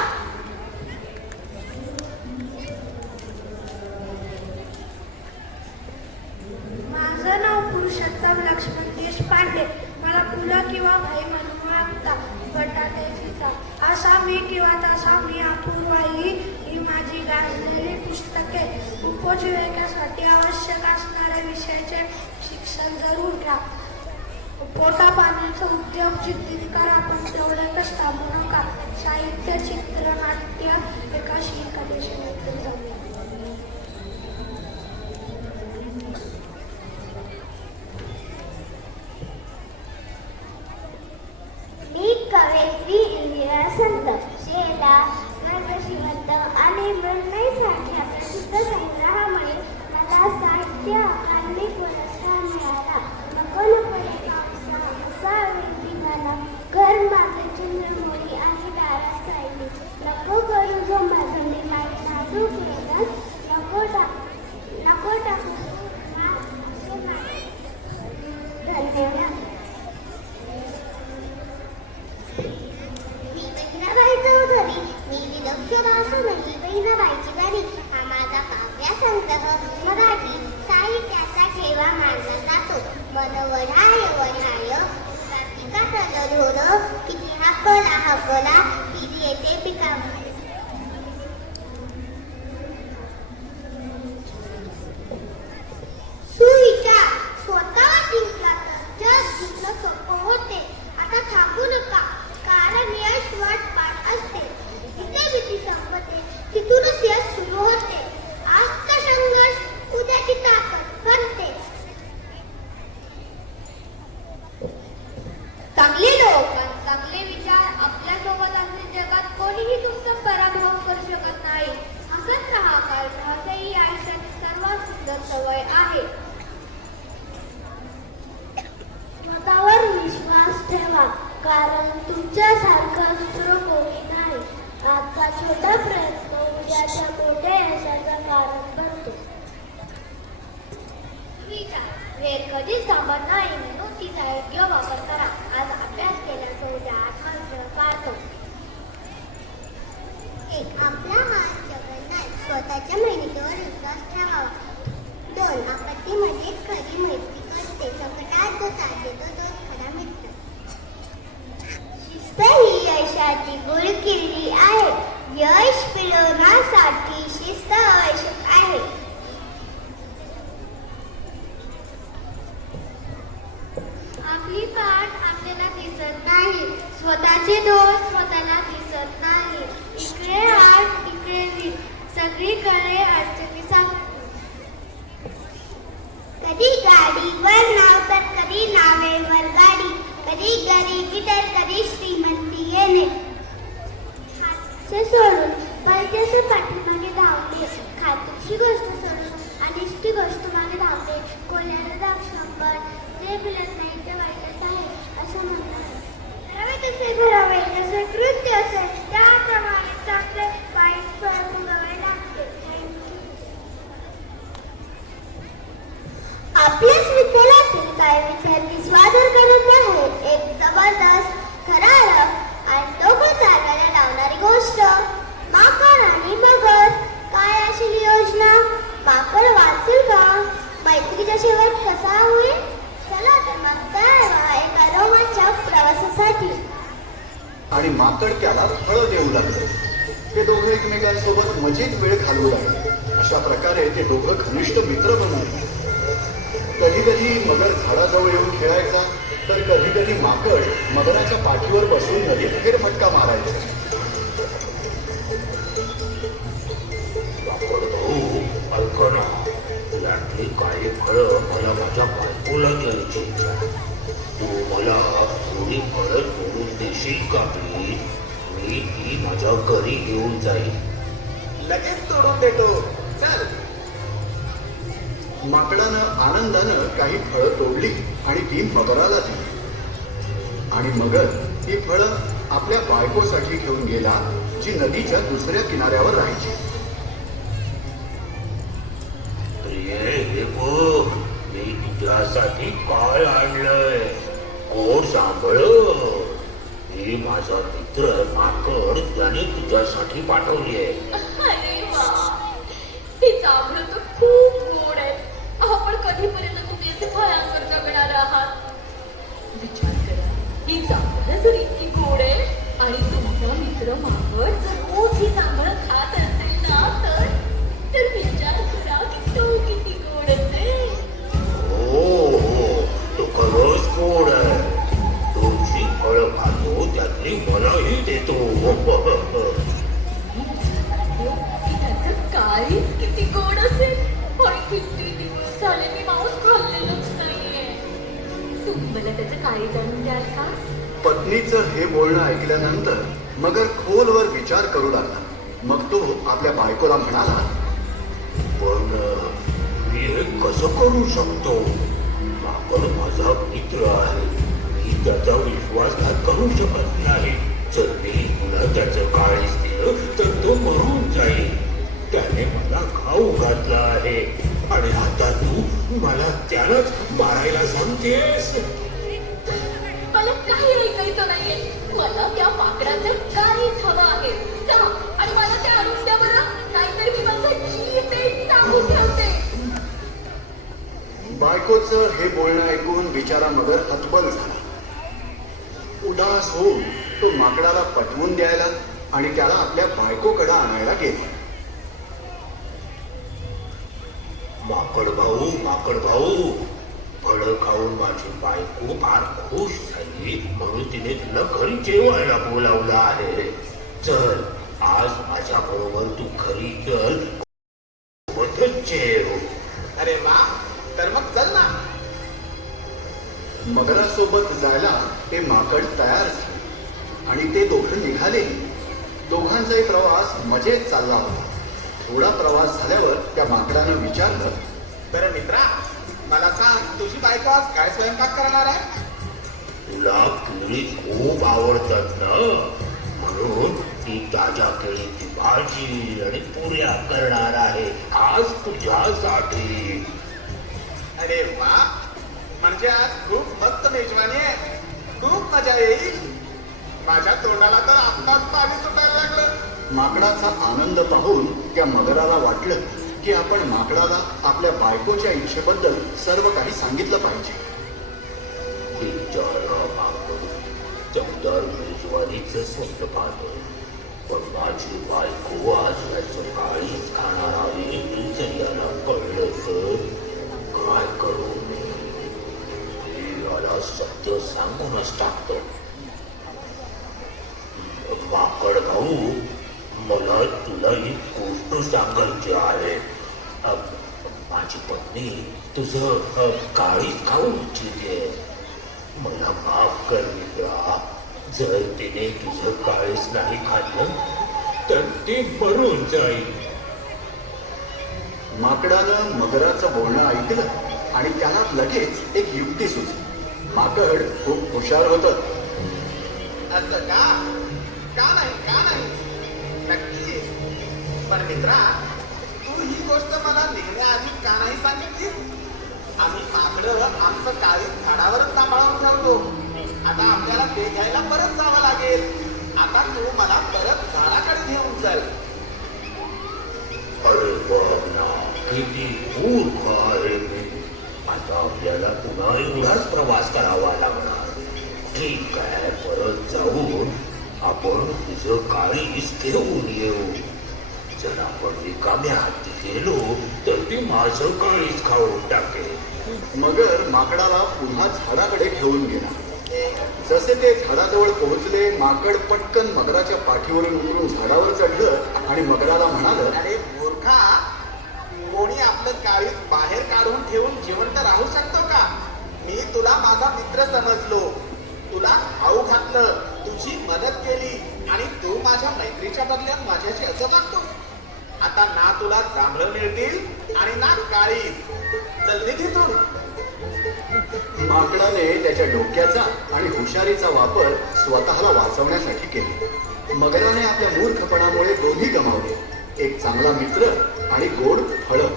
माझं नाव पुरुषोत्तम लक्ष्मण देशपांडे. मला पुलं किंवा भाई म्हणून ओळखतात. बटाट्याची चाळ असा मी किंवा तसा मी अपूर्वाई ही माझी गाजलेली पुस्तके. उपजीविकेसाठी आवश्यक असणाऱ्या विषयाचे शिक्षण जरूर घ्या. पोटा पाण्याचा उद्योग जिद्दीने करा आपण तेवढ्यातच थांबू नका. साहित्य चित्रनाट्य एका शीर्षकाने जाऊया. मी कवयित्री इंदिरा संत शेला नरशिवंत आणि मृण्मयीसारख्या प्रसिद्ध संग्रहामुळे मला साहित्य अकादमी पुरस्कार मिळाला. नको नको असा व्यक्तिमाला घर मागे चंद्रमोळी आणि दारात राहिली. नको करू जो माझंडी माझी नाजूक वेदन नको टाकू. धन्यवाद. मी बहिणाबाई चौधरी. मी विलक्षण असूनही बहिणाबाईची गाडी हा माझा काव्यसंग्रह मराठी साहित्याचा ठेवा मानला जातो. मन वढाय प्रातिकाचा धोर किती हाकला किती येते पिकावर. सुविचार स्वतः जिंकला तर जग जिंकणं सोपं होते. आता थांबू नका कारण यश वाट असते. जिथे भीती संपते तिथूनच यश सुरू होते. आजचा संघर्ष उद्याची ताकद बनते. चांगले लोक आणि चांगले विचार आपल्या सोबत असले जगात कोणीही तुमचा पराभव करू शकत नाही. हसत राहा कारण हसे ही आयुष्याची सर्वात सुंदर सवय आहे. स्वतःवर विश्वास ठेवा कारण तुमच्यासारखं दुसरं कोणी नाही. आजचा छोटा प्रयत्न उद्याच्या मोठ्या यशाचं कारण बनतो. वेळ कधीच थांबत नाही म्हणून तिचा योग्य वापर करा. आज अभ्यास केल्याचा उद्या आत्मविश्वास वाढतो. एक आपला हात जगन्नाथ स्वतःच्या मेहनतीवर विश्वास ठेवावा. 2 आपत्तीमध्येच खरी मैत्री करते. संकटात जो साथ देतो तोच खरा मित्र. शिस्त ही यशाची गुरुकिल्ली आहे. यश मिळवण्यासाठी शिस्त आवश्यक आहे. आपली पाठ आपल्याला दिसत नाही. स्वतःचे दोष स्वतःला दिसत नाही. इकडे आठ इकडे वीर सगळीकडे अडचणी सापडतात. कधी गाडीवर नाव तर कधी नावेवर गाडी. कधी गरिबी तर कधी श्रीमंती येणे. हातचे सोडून पैशाचे पाठीमागे धावते. खात्रीची गोष्ट सोडून अनिष्टी गोष्ट मागे धावते. कोल्याला दाक्षंबर जे बिलत नाही ते वाईटच आहे असं म्हणतात. करावे तसे करावे जसे कृत्य असेल त्याप्रमाणे चांगले वाईट फळ भोगावे लागते. आपल्याच विद्यालयातील काही विद्यार्थी स्वादर करत आहेत एक जबरदस्त थरारक आणि डोकं चालवायला लावणारी गोष्ट. माकड आणि मगर काय असेल योजना? माकड वाचेल का? आणि माकड त्याला फळं देऊ लागले. ते दोघे एकमेकांसोबत मजेत वेळ घालवू लागले. अशा प्रकारे ते दोघं घनिष्ठ मित्र बनून गेले. कधी कधी मगर झाडाजवळ येऊन खेळायचा, तर कधी कधी माकड मगराच्या पाठीवर बसून नदीत फेरफटका मारायचा. ऐका ना, यातली काही फळं मला माझ्या बायकोला द्यायची इच्छा. तू मला थोडी फळं तोडून देशील का प्लीज? मी ती माझ्या घरी घेऊन जाईल. लगेच तोडून देतो, चल. माकडानं आनंदानं काही फळं तोडली आणि ती मगराला दिली. आणि मगर ही फळं आपल्या बायकोसाठी घेऊन गेला, जी नदीच्या दुसऱ्या किनाऱ्यावर राहायची. प्रिये, हे बघ, मी तुझ्यासाठी काय आणलंय. कोण सांभाळ. हे माझा मित्र माकड त्याने तुझ्यासाठी पाठवली आहे. अरे वा, हे जांभळं तर खूप गोड आहे. आपण कधीपर्यंत तुम्ही असे फळांवर जगणार आहात? विचार करा, ही जांभळं जर इतकी गोड आहे आणि तुमचा मित्र माकड जर रोज ही जांभळं खात असेल ना, तर विचार करा की तो किती गोड असेल. हो हो, तो खरंच गोड आहे. दोनशी फळं खातो, त्यातली मलाही देतो. त्याचं काहीच किती गोड असेल. पण किती दिवस झाले मी मांस खाल्लेलंच नाहीये. तुम्ही मला त्याचं काही जाणून द्याल का? पत्नीचं हे बोलणं ऐकल्यानंतर मगर खोलवर विचार करू लागला. मग तो आपल्या बायकोला म्हणाला, पण मी हे कसं करू शकतो? माकड माझा मित्र आहे. मी त्याचा विश्वासघात करू शकत नाही. जर मी तुला त्याचं काळीच दिलं तर तो मरून जाईल. त्याने मला खाऊ घातला आहे आणि आता तू मला त्यालाच मारायला सांगतेस. मला काही ऐकायचं नाहीये. मला त्या माकडाचं काहीच हवं आहे. जा आणि मला ते आणून द्या बरं, नाहीतर मी माझा जीव ते सांगून ठेवते. बायकोचं हे बोलणं ऐकून बिचारा मगर हतबल झाला. उदास होऊन तो माकडाला पटवून द्यायला आणि त्याला आपल्या बायकोकडे आणायला गेला. माकड भाऊ, फळं खाऊन माझी बायको फार खुश झाली, म्हणून तिने तुला घरी जेवायला बोलावलं आहे. चल, आज माझ्या बरोबर तू घरी चल, सोबतच जेव. अरे वा, तर मग चल ना. मगरासोबत जायला ते माकड तयार झाले आणि ते दोघं निघाले. दोघांचाही प्रवास मजेत चालला होता. थोडा प्रवास झाल्यावर त्या माकडानं विचारलं, बरं मित्रा, मला सांग, तुझी बायको आज काय स्वयंपाक करणार आहे? तुला केळी खूप आवडतात ना, म्हणून ती ताज्या केळीची भाजी आणि पुऱ्या करणार आहे आज तुझ्यासाठी. अरे वा, म्हणजे आज खूप मस्त मेजवानी आहे. खूप मजा येईल. माझ्या तोंडाला तर आत्ताच पाणी सुटायला लागलं. माकडाचा आनंद पाहून त्या मगराला वाटलं की आपण माकडाला आपल्या बायकोच्या इच्छेबद्दल सर्व काही सांगितलं पाहिजे. बिचारा माकड चमदार मेजवानीचं स्वप्न पाहतोय, पण माझी बायको आज याचं काळीच खाणार आहे. जर याला कळलं तर काय करू? याला सत्य सांगूनच टाकतो. माकड भाऊ, मला तुला ही गोष्ट सांगायची आहे. माझी पत्नी तुझं काळीच खाऊ इच्छिते. मला माफ कर मित्रा. जर तिने तुझं काळीच नाही खाल्लं तर ती मरून जाईल. माकडानं मगराचं बोलणं ऐकलं आणि त्याला लगेच एक युक्ती सुचली. माकड खूप हुशार होतं. असं का? का नाही? नक्की. पण मित्रा, तू ही गोष्ट मला निघण्याआधी का नाही सांगितली? आम्ही माकडं आमचं काळीज झाडावरच सांभाळून ठेवतो. आता आपल्याला ते घ्यायला परत जावं लागेल. आता तू मला परत झाडाकडे घेऊन चल. अरे बघ ना, किती मूर्ख आहे मी. आता आपल्याला पुन्हा एवढाच प्रवास करावा लागणार. ठीक आहे, परत जाऊन आपण तुझं काळीच घेऊन येऊ. जर आपण रिकाम्या हाती गेलो तर ती माझं काळीच खाऊन टाकेल. मगर माकडाला पुन्हा झाडाकडे घेऊन गेला. जसे ते झाडाजवळ पोहोचले, माकड पटकन मगराच्या पाठीवरून उतरून झाडावर चढलं आणि मगराला म्हणालं, अरे मूर्खा, कोणी आपलं काळीज बाहेर काढून ठेवून जिवंत राहू शकतो का? मी तुला माझा मित्र समजलो, तुला खाऊ घातलं, तुझी मदत केली आणि तू माझ्या मैत्रीच्या बदल्यात माझ्याशी असं वागतोस. आता ना तुला जांभळं मिळतील आणि ना काळीज. चल निघितून. माकडाने त्याच्या डोक्याचा आणि हुशारीचा वापर स्वतःला वाचवण्यासाठी केला. मगराने आपल्या मूर्खपणामुळे दोन्ही गमावले, एक चांगला मित्र आणि गोड फळं.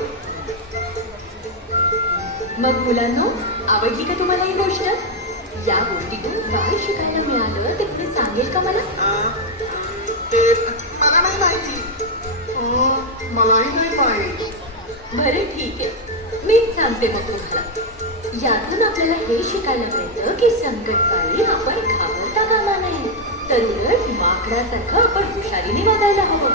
मग मुलांनो, आवडली का तुम्हाला ही गोष्ट? या गोष्टीतून काय शिकायला मिळालं ते तुम्ही सांगेल का मला? ते मला नाही माहिती. मलाही नाही माहित. बरं ठीक आहे, मीच सांगते मग तुम्हाला. यातून आपल्याला हे शिकायला मिळतं की संकटकाळी आपण घाबरता कामा नये, तर उलट माकडासारखं आपण हुशारीने वागायला हवं.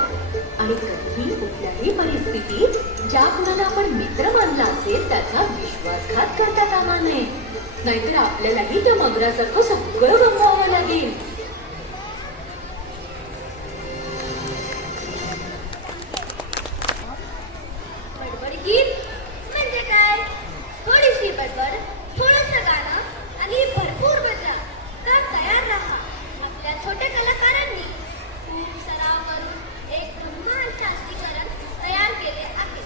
आणि कधीही कुठल्याही परिस्थितीत ज्या कुणाला आपण मित्र मानला असेल त्याचा विश्वासघात करता कामा नये, नाहीतर आपल्यालाही त्या मगरासारखं सगळं गमवावं लागेल. बडबड गीत म्हणजे काय? थोडीशी बडबड, थोडंसं गाणं आणि भरपूर मजा. तर तयार राहा. आपल्या छोट्या कलाकारांनी खूप सराव करून एक धमाल सादरीकरण तयार केले आहे.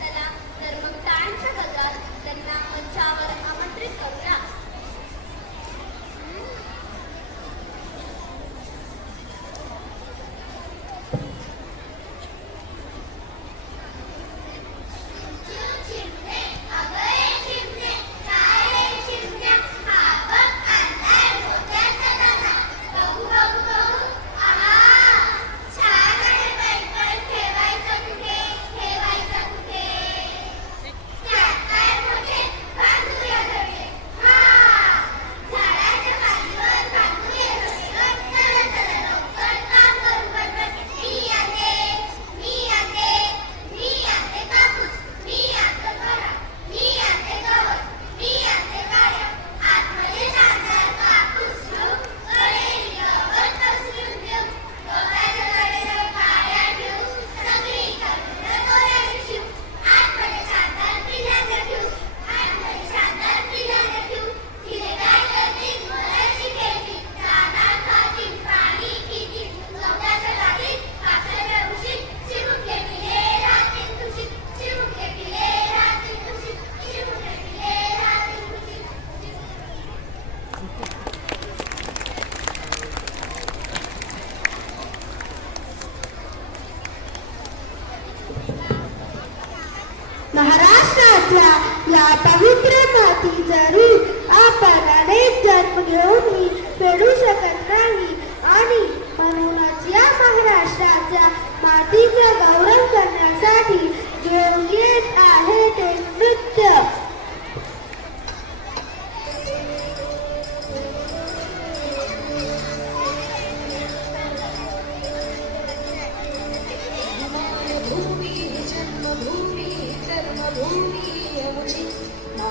चला तर मग टाळ्यांच्या गजरात त्यांना मंचावर आमंत्रित करूया. महाराष्ट्राच्या या पवित्र मातीचा ऋण आपण अनेक जन्म घेऊनही फेडू शकत नाही आणि म्हणूनच या महाराष्ट्राच्या मातीचा गौरव करण्यासाठी घेऊन येत आहे ते नृत्य.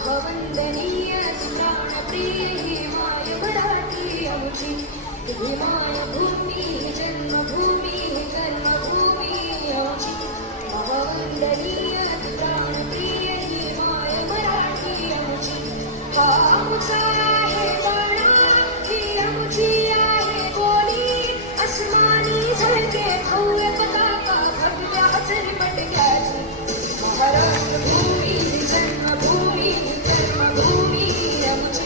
वंदनीय प्राणप्रिय ही माय मराठी आमची. मायभूमी जन्मभूमी कर्मभूमी आमची. महावंदनीय प्राणप्रिय ही माय मराठी आमची. हा आमचा आहे बाणा, ही आमची आहे बोली. अस्मानी झळके भव्य पताका भगव्या झरपटक्याची. महाराष्ट्र भूमी जन्मभूमी कर्मभूमी आमची.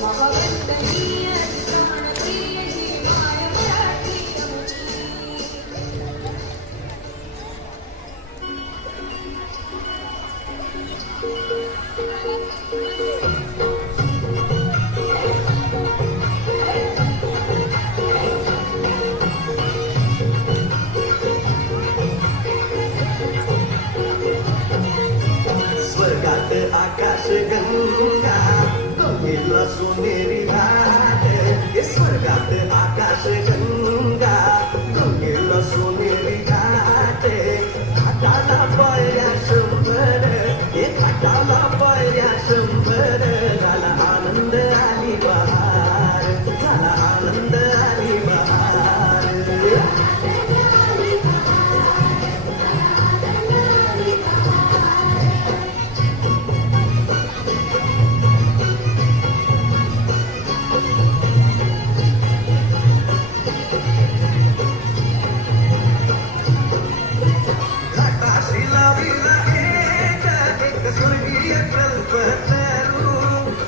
महावंदनीय प्राणप्रिय ही माय मराठी आमची. घाटाला पायऱ्या शंभर, हे घाटाला पायऱ्या शंभर, झाला आनंद आली बहार, झाला आनंद आली बहार. घाटाशी लाविला एक स्वर्गीय कल्पतरू,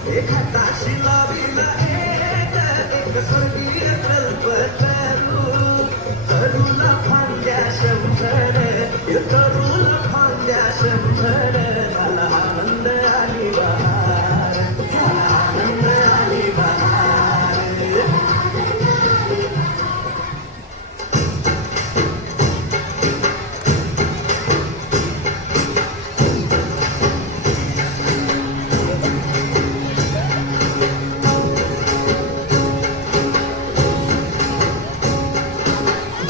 हे घाटाशी लाविला एक स्वर्गीय कल्पतरू, तरुला फांद्या शंभर, हे तरुला फांद्या शंभर, झाला आनंद आली बहार, झाला आनंद आली बहार.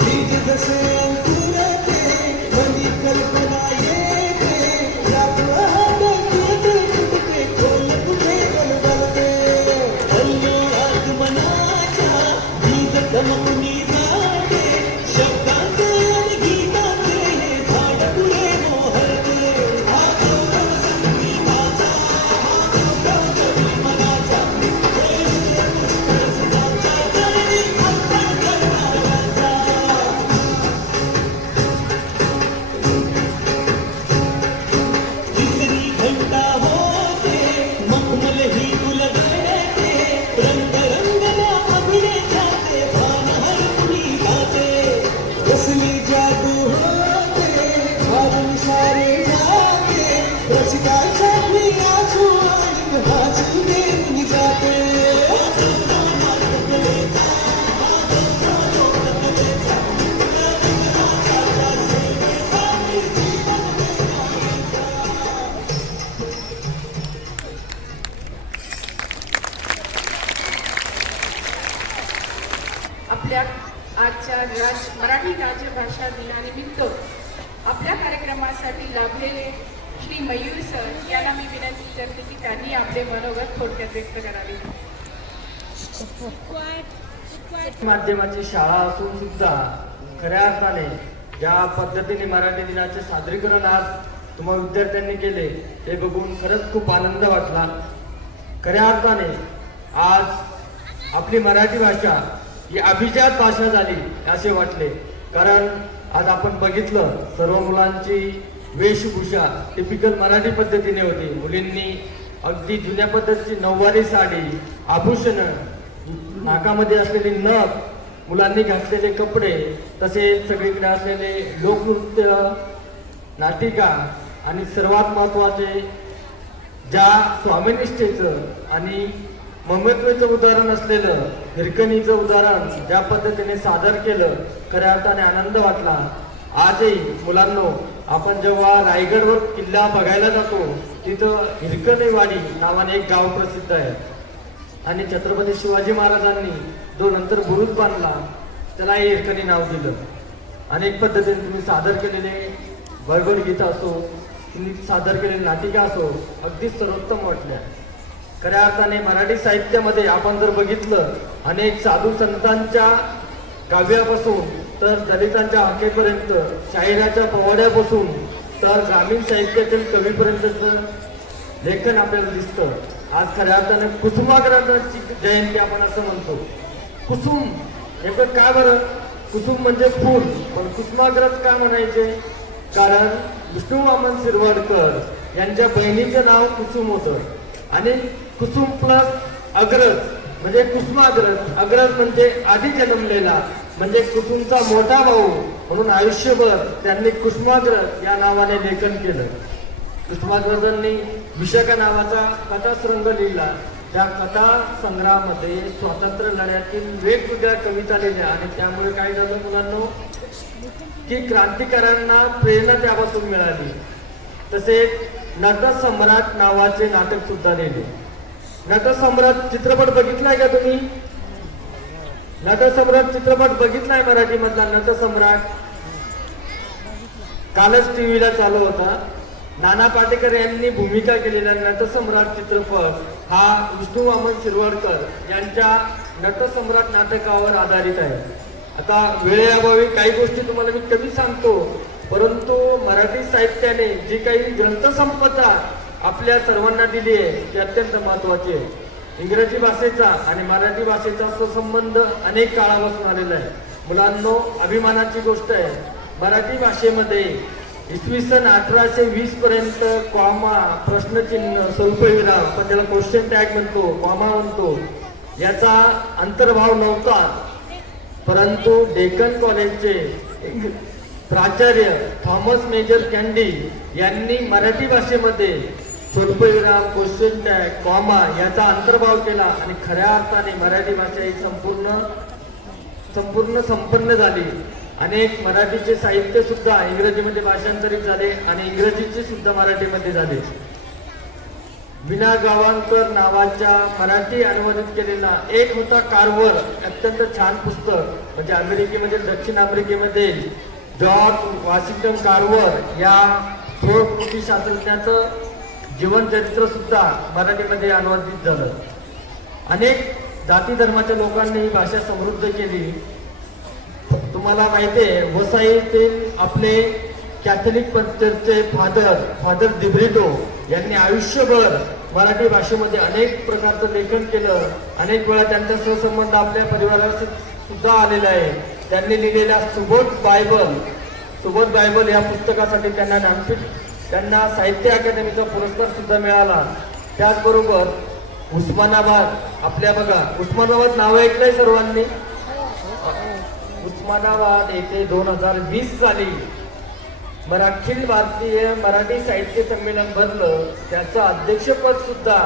बीज जसे अंकुरते, मनी कल्पना येते, रात्र डोक्यात फुटते, खोल कुठे गलबलते, हल्ली आगमनाच्या गीत चमकुनी जाते, शब्दांचे आणि गीतांचे हे झाड पुढे मोहरते, हा गौरव संगीताचा, हा गौरव मनाचा, तिसरी घंटा होते, मखमल ही उलगडते, रंग रंगला अभिनेत्याचे भान हरपुरी जाते, कसली जादू होते, घालून सारे जाते, रसिकाच्या मी आसू आणि भाजून देऊन जाते. आपल्या आजच्या मराठी राजभाषा दिनानिमित्त आपल्या कार्यक्रमासाठी लाभलेले श्री मयूर सर यांना मी विनंती करते की त्यांनी आपले मनोगत थोडक्यात व्यक्त करावे. माध्यमाची शाळा असून सुद्धा खऱ्या अर्थाने ज्या पद्धतीने मराठी दिनाचे सादरीकरण आज तुम्हा विद्यार्थ्यांनी केले ते बघून खरंच खूप आनंद वाटला. खऱ्या अर्थाने आज आपली मराठी भाषा ही अभिजात भाषा झाली असे वाटले. कारण आज आपण बघितलं सर्व मुलांची वेशभूषा टिपिकल मराठी पद्धतीने होती. मुलींनी अगदी जुन्या पद्धतीची नऊवारी साडी, आभूषण, नाकामध्ये असलेली नथ, मुलांनी घातलेले कपडे, तसेच सगळीकडे असलेले लोकनृत्य, नाटिका आणि सर्वात महत्त्वाचे ज्या स्वामीनिष्ठेचं आणि ममत्वेचं उदाहरण असलेलं हिरकणीचं उदाहरण ज्या पद्धतीने सादर केलं, खऱ्या अर्थाने आनंद वाटला. आजही मुलांनो, आपण जेव्हा रायगडवर किल्ला बघायला जातो तिथं हिरकणीवाडी नावाने एक गाव प्रसिद्ध आहे आणि छत्रपती शिवाजी महाराजांनी जो नंतर बुरुज बांधला त्याला हे हिरकणी नाव दिलं. अनेक पद्धतीने तुम्ही सादर केलेले भगवद्गीता असो, तुम्ही सादर केलेली नाटिका असो, अगदी सर्वोत्तम वाटल्या. खऱ्या अर्थाने मराठी साहित्यामध्ये आपण जर बघितलं, अनेक साधू संतांच्या काव्यापासून तर दलितांच्या हाकेपर्यंत, शाहिराच्या पोवाड्यापासून तर ग्रामीण साहित्यातील कवीपर्यंतचं लेखन आपल्याला दिसतं. आज खऱ्या अर्थाने कुसुमाग्रजांची जयंती आपण असं म्हणतो. कुसुम याचं काय बरं, कुसुम म्हणजे फूल, पण कुसुमाग्रज का म्हणायचे? कारण विष्णू वामन शिरवाडकर यांच्या बहिणीचं नाव कुसुम होतं आणि कुसुम प्लस अग्रज म्हणजे कुसुमाग्रज. अग्रज म्हणजे आधी जन्मलेला, म्हणजे कुसुमचा मोठा भाऊ, म्हणून आयुष्यभर त्यांनी कुसुमाग्रज या नावाने लेखन केलं. कुसुमाग्रजांनी विशाखा नावाचा कथासंग्रह लिहिला. त्या कथा संग्रहामध्ये स्वातंत्र्य लढ्यातील वेगवेगळ्या कविता लिहिल्या आणि त्यामुळे काय झालं मुलांनो की क्रांतिकारांना प्रेरणा त्यापासून मिळाली. तसेच नटसम्राट नावाचे नाटक सुद्धा लिहिले. नटसम्राट चित्रपट बघितलाय का तुम्ही? नटसम्राट चित्रपट बघितलाय मराठी मधला नटसम्राट? कालच टीव्हीला चालू होता. नाना पाटेकर यांनी भूमिका केलेला नटसम्राट चित्रपट हा विष्णू वामन शिरवाडकर यांच्या नटसम्राट नाटकावर आधारित आहे. आता वेळेअभावी काही गोष्टी तुम्हाला मी कमी सांगतो, परंतु मराठी साहित्याने जी काही ग्रंथसंपदा आपल्या सर्वांना दिली आहे ती अत्यंत महत्वाची आहे. इंग्रजी भाषेचा आणि मराठी भाषेचा संबंध अनेक काळापासून आलेला आहे. मुलांनो, अभिमानाची गोष्ट आहे, मराठी भाषेमध्ये इसवी सन 1820 पर्यंत कॉमा, प्रश्नचिन्ह, स्वल्पविराम, पण त्याला क्वेश्चन टॅग म्हणतो, कॉमा म्हणतो, याचा अंतर्भाव नव्हता. परंतु डेक्कन कॉलेजचे प्राचार्य थॉमस मेजर कॅन्डी यांनी मराठी भाषेमध्ये स्वल्पविराम, क्वेश्चन टॅग, कॉमा याचा अंतर्भाव केला आणि खऱ्या अर्थाने मराठी भाषा ही संपूर्ण संपन्न झाली. अनेक मराठीचे साहित्य सुद्धा इंग्रजीमध्ये भाषांतरित झाले आणि इंग्रजीचे सुद्धा मराठीमध्ये झाले. विना गावणकर नावाच्या मराठी अनुवादित केलेला एक होता कार्वर, अत्यंत छान पुस्तक. म्हणजे अमेरिकेमध्ये, दक्षिण अमेरिकेमध्ये जॉर्ज वॉशिंग्टन कार्वर या थोर ब्रिटिश शास्त्रज्ञाचं जीवन चरित्र सुद्धा मराठीमध्ये अनुवादित झालं. अनेक जाती धर्माच्या लोकांनी ही भाषा समृद्ध केली. तुम्हाला माहिती आहे, वसईतील आपले कॅथलिक चर्चचे फादर दिब्रिटो यांनी आयुष्यभर मराठी भाषेमध्ये अनेक प्रकारचं लेखन केलं. अनेक वेळा त्यांचा सहसंबंध आपल्या परिवाराशी सुद्धा आलेला आहे. त्यांनी लिहिलेल्या सुबोध बायबल या पुस्तकासाठी त्यांना साहित्य अकादमीचा पुरस्कार सुद्धा मिळाला. त्याचबरोबर उस्मानाबाद, आपल्या बघा उस्मानाबाद नाव ऐकलंय सर्वांनी. उस्मानाबाद येथे 2020 साली अखिल भारतीय मराठी साहित्य संमेलन भरलं. त्याचं अध्यक्षपद सुद्धा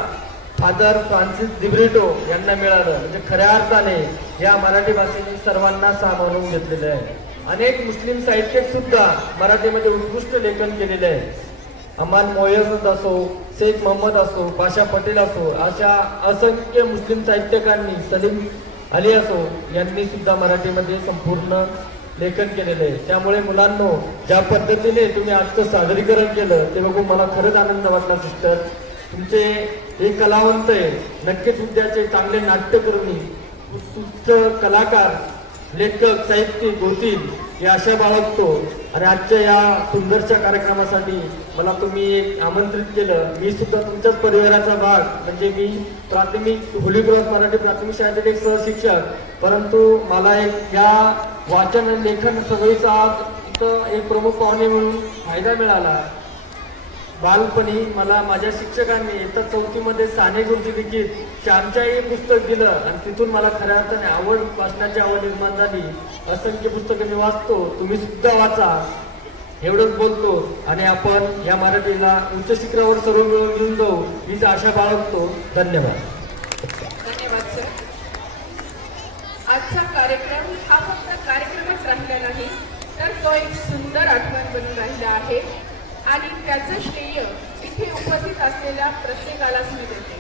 फादर फ्रान्सिस दिब्रिटो यांना मिळालं. म्हणजे खऱ्या अर्थाने या मराठी भाषेने सर्वांना सामावून घेतलेलं आहे. अनेक मुस्लिम साहित्यिक सुद्धा मराठीमध्ये उत्कृष्ट लेखन केलेले आहे. अमान मोयझद असो, शेख मोहम्मद असो, पाशा पटेल असो, अशा असंख्य मुस्लिम साहित्यकांनी, सलीम अली असो, यांनी सुद्धा मराठीमध्ये संपूर्ण लेखन केलेलं आहे. त्यामुळे मुलांनो, ज्या पद्धतीने तुम्ही आजचं सादरीकरण केलं ते बघून मला खरंच आनंद वाटला. सिस्टर, तुमचे हे कलावंत आहे, नक्कीच उद्याचे चांगले नाट्यकर्मी, उत्कृष्ट कलाकार, लेखक, साहित्यिक होतील हे आशा बाळगतो. आणि आजच्या या सुंदरशा कार्यक्रमासाठी मला तुम्ही एक आमंत्रित केलं. मी सुद्धा तुमच्याच परिवाराचा भाग, म्हणजे मी प्राथमिक होलीक्रॉस मराठी प्राथमिक शाळेतील एक सहशिक्षक, परंतु मला एक या वाचन आणि लेखन सवयीचा इथं एक प्रमुख पाहुणे म्हणून फायदा मिळाला. बालपणी मला माझ्या शिक्षकांनी इयत्ता 4थी मध्ये साने गुरुजी लिखित श्यामच्याई पुस्तक दिलं आणि तिथून मला खऱ्या अर्थाने आवड, वाचनाची आवड निर्माण झाली. असंख्य पुस्तकं मी वाचतो, तुम्ही सुद्धा वाचा, एवढंच बोलतो. आणि आपण या मराठीला उच्च शिखरावर सर्व मिळून घेऊन जाऊ हीच आशा बाळगतो. धन्यवाद. धन्यवाद सर. आजचा कार्यक्रम हा फक्त कार्यक्रमच राहिला नाही, तर तो एक सुंदर आठवण बनून राहिला आहे आणि त्याचं श्रेय इथे उपस्थित असलेल्या प्रत्येकालाच मी देते.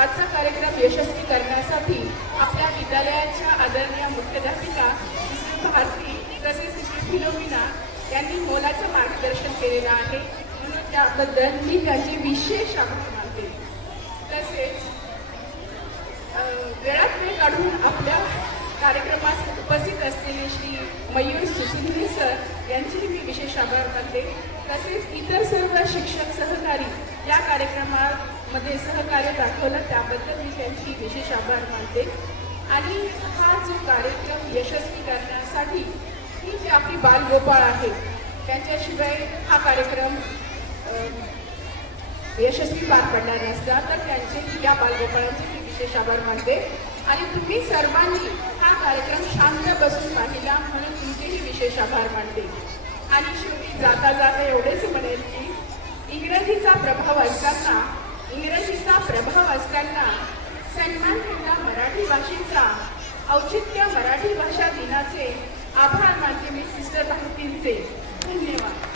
आजचा कार्यक्रम यशस्वी करण्यासाठी आपल्या विद्यालयाच्या आदरणीय मुख्याध्यापिका श्री भारती तसेच श्री फिलोमिना यांनी मोलाचं मार्गदर्शन केलेलं आहे, म्हणून त्याबद्दल मी त्यांचे विशेष आभार मानते. तसेच वेळात वेळ काढून आपल्या कार्यक्रमास उपस्थित असलेले श्री मयूर सुसिंघे सर यांचेही मी विशेष आभार मानते. तसेच इतर सर्व शिक्षक सहकारी या कार्यक्रमामध्ये सहकार्य दाखवलं त्याबद्दल मी त्यांची विशेष आभार मानते. आणि हा जो कार्यक्रम यशस्वी करण्यासाठी ही जी आपली बालगोपाळ आहेत त्यांच्याशिवाय हा कार्यक्रम यशस्वी पार पडणार नसता, तर त्यांचे या बालगोपाळांचे मी विशेष आभार मानते. आणि तुम्ही सर्वांनी हा कार्यक्रम शांत बसून पाहिला म्हणून तुमचेही विशेष आभार मानते. आणि शेवटी जाता जाता एवढेच म्हणेल की इंग्रजीचा प्रभाव असताना सन्मान केला मराठी भाषेचा, औचित्य मराठी भाषा दिनाचे आभार मानते मी सिस्टर भारतींचे. धन्यवाद.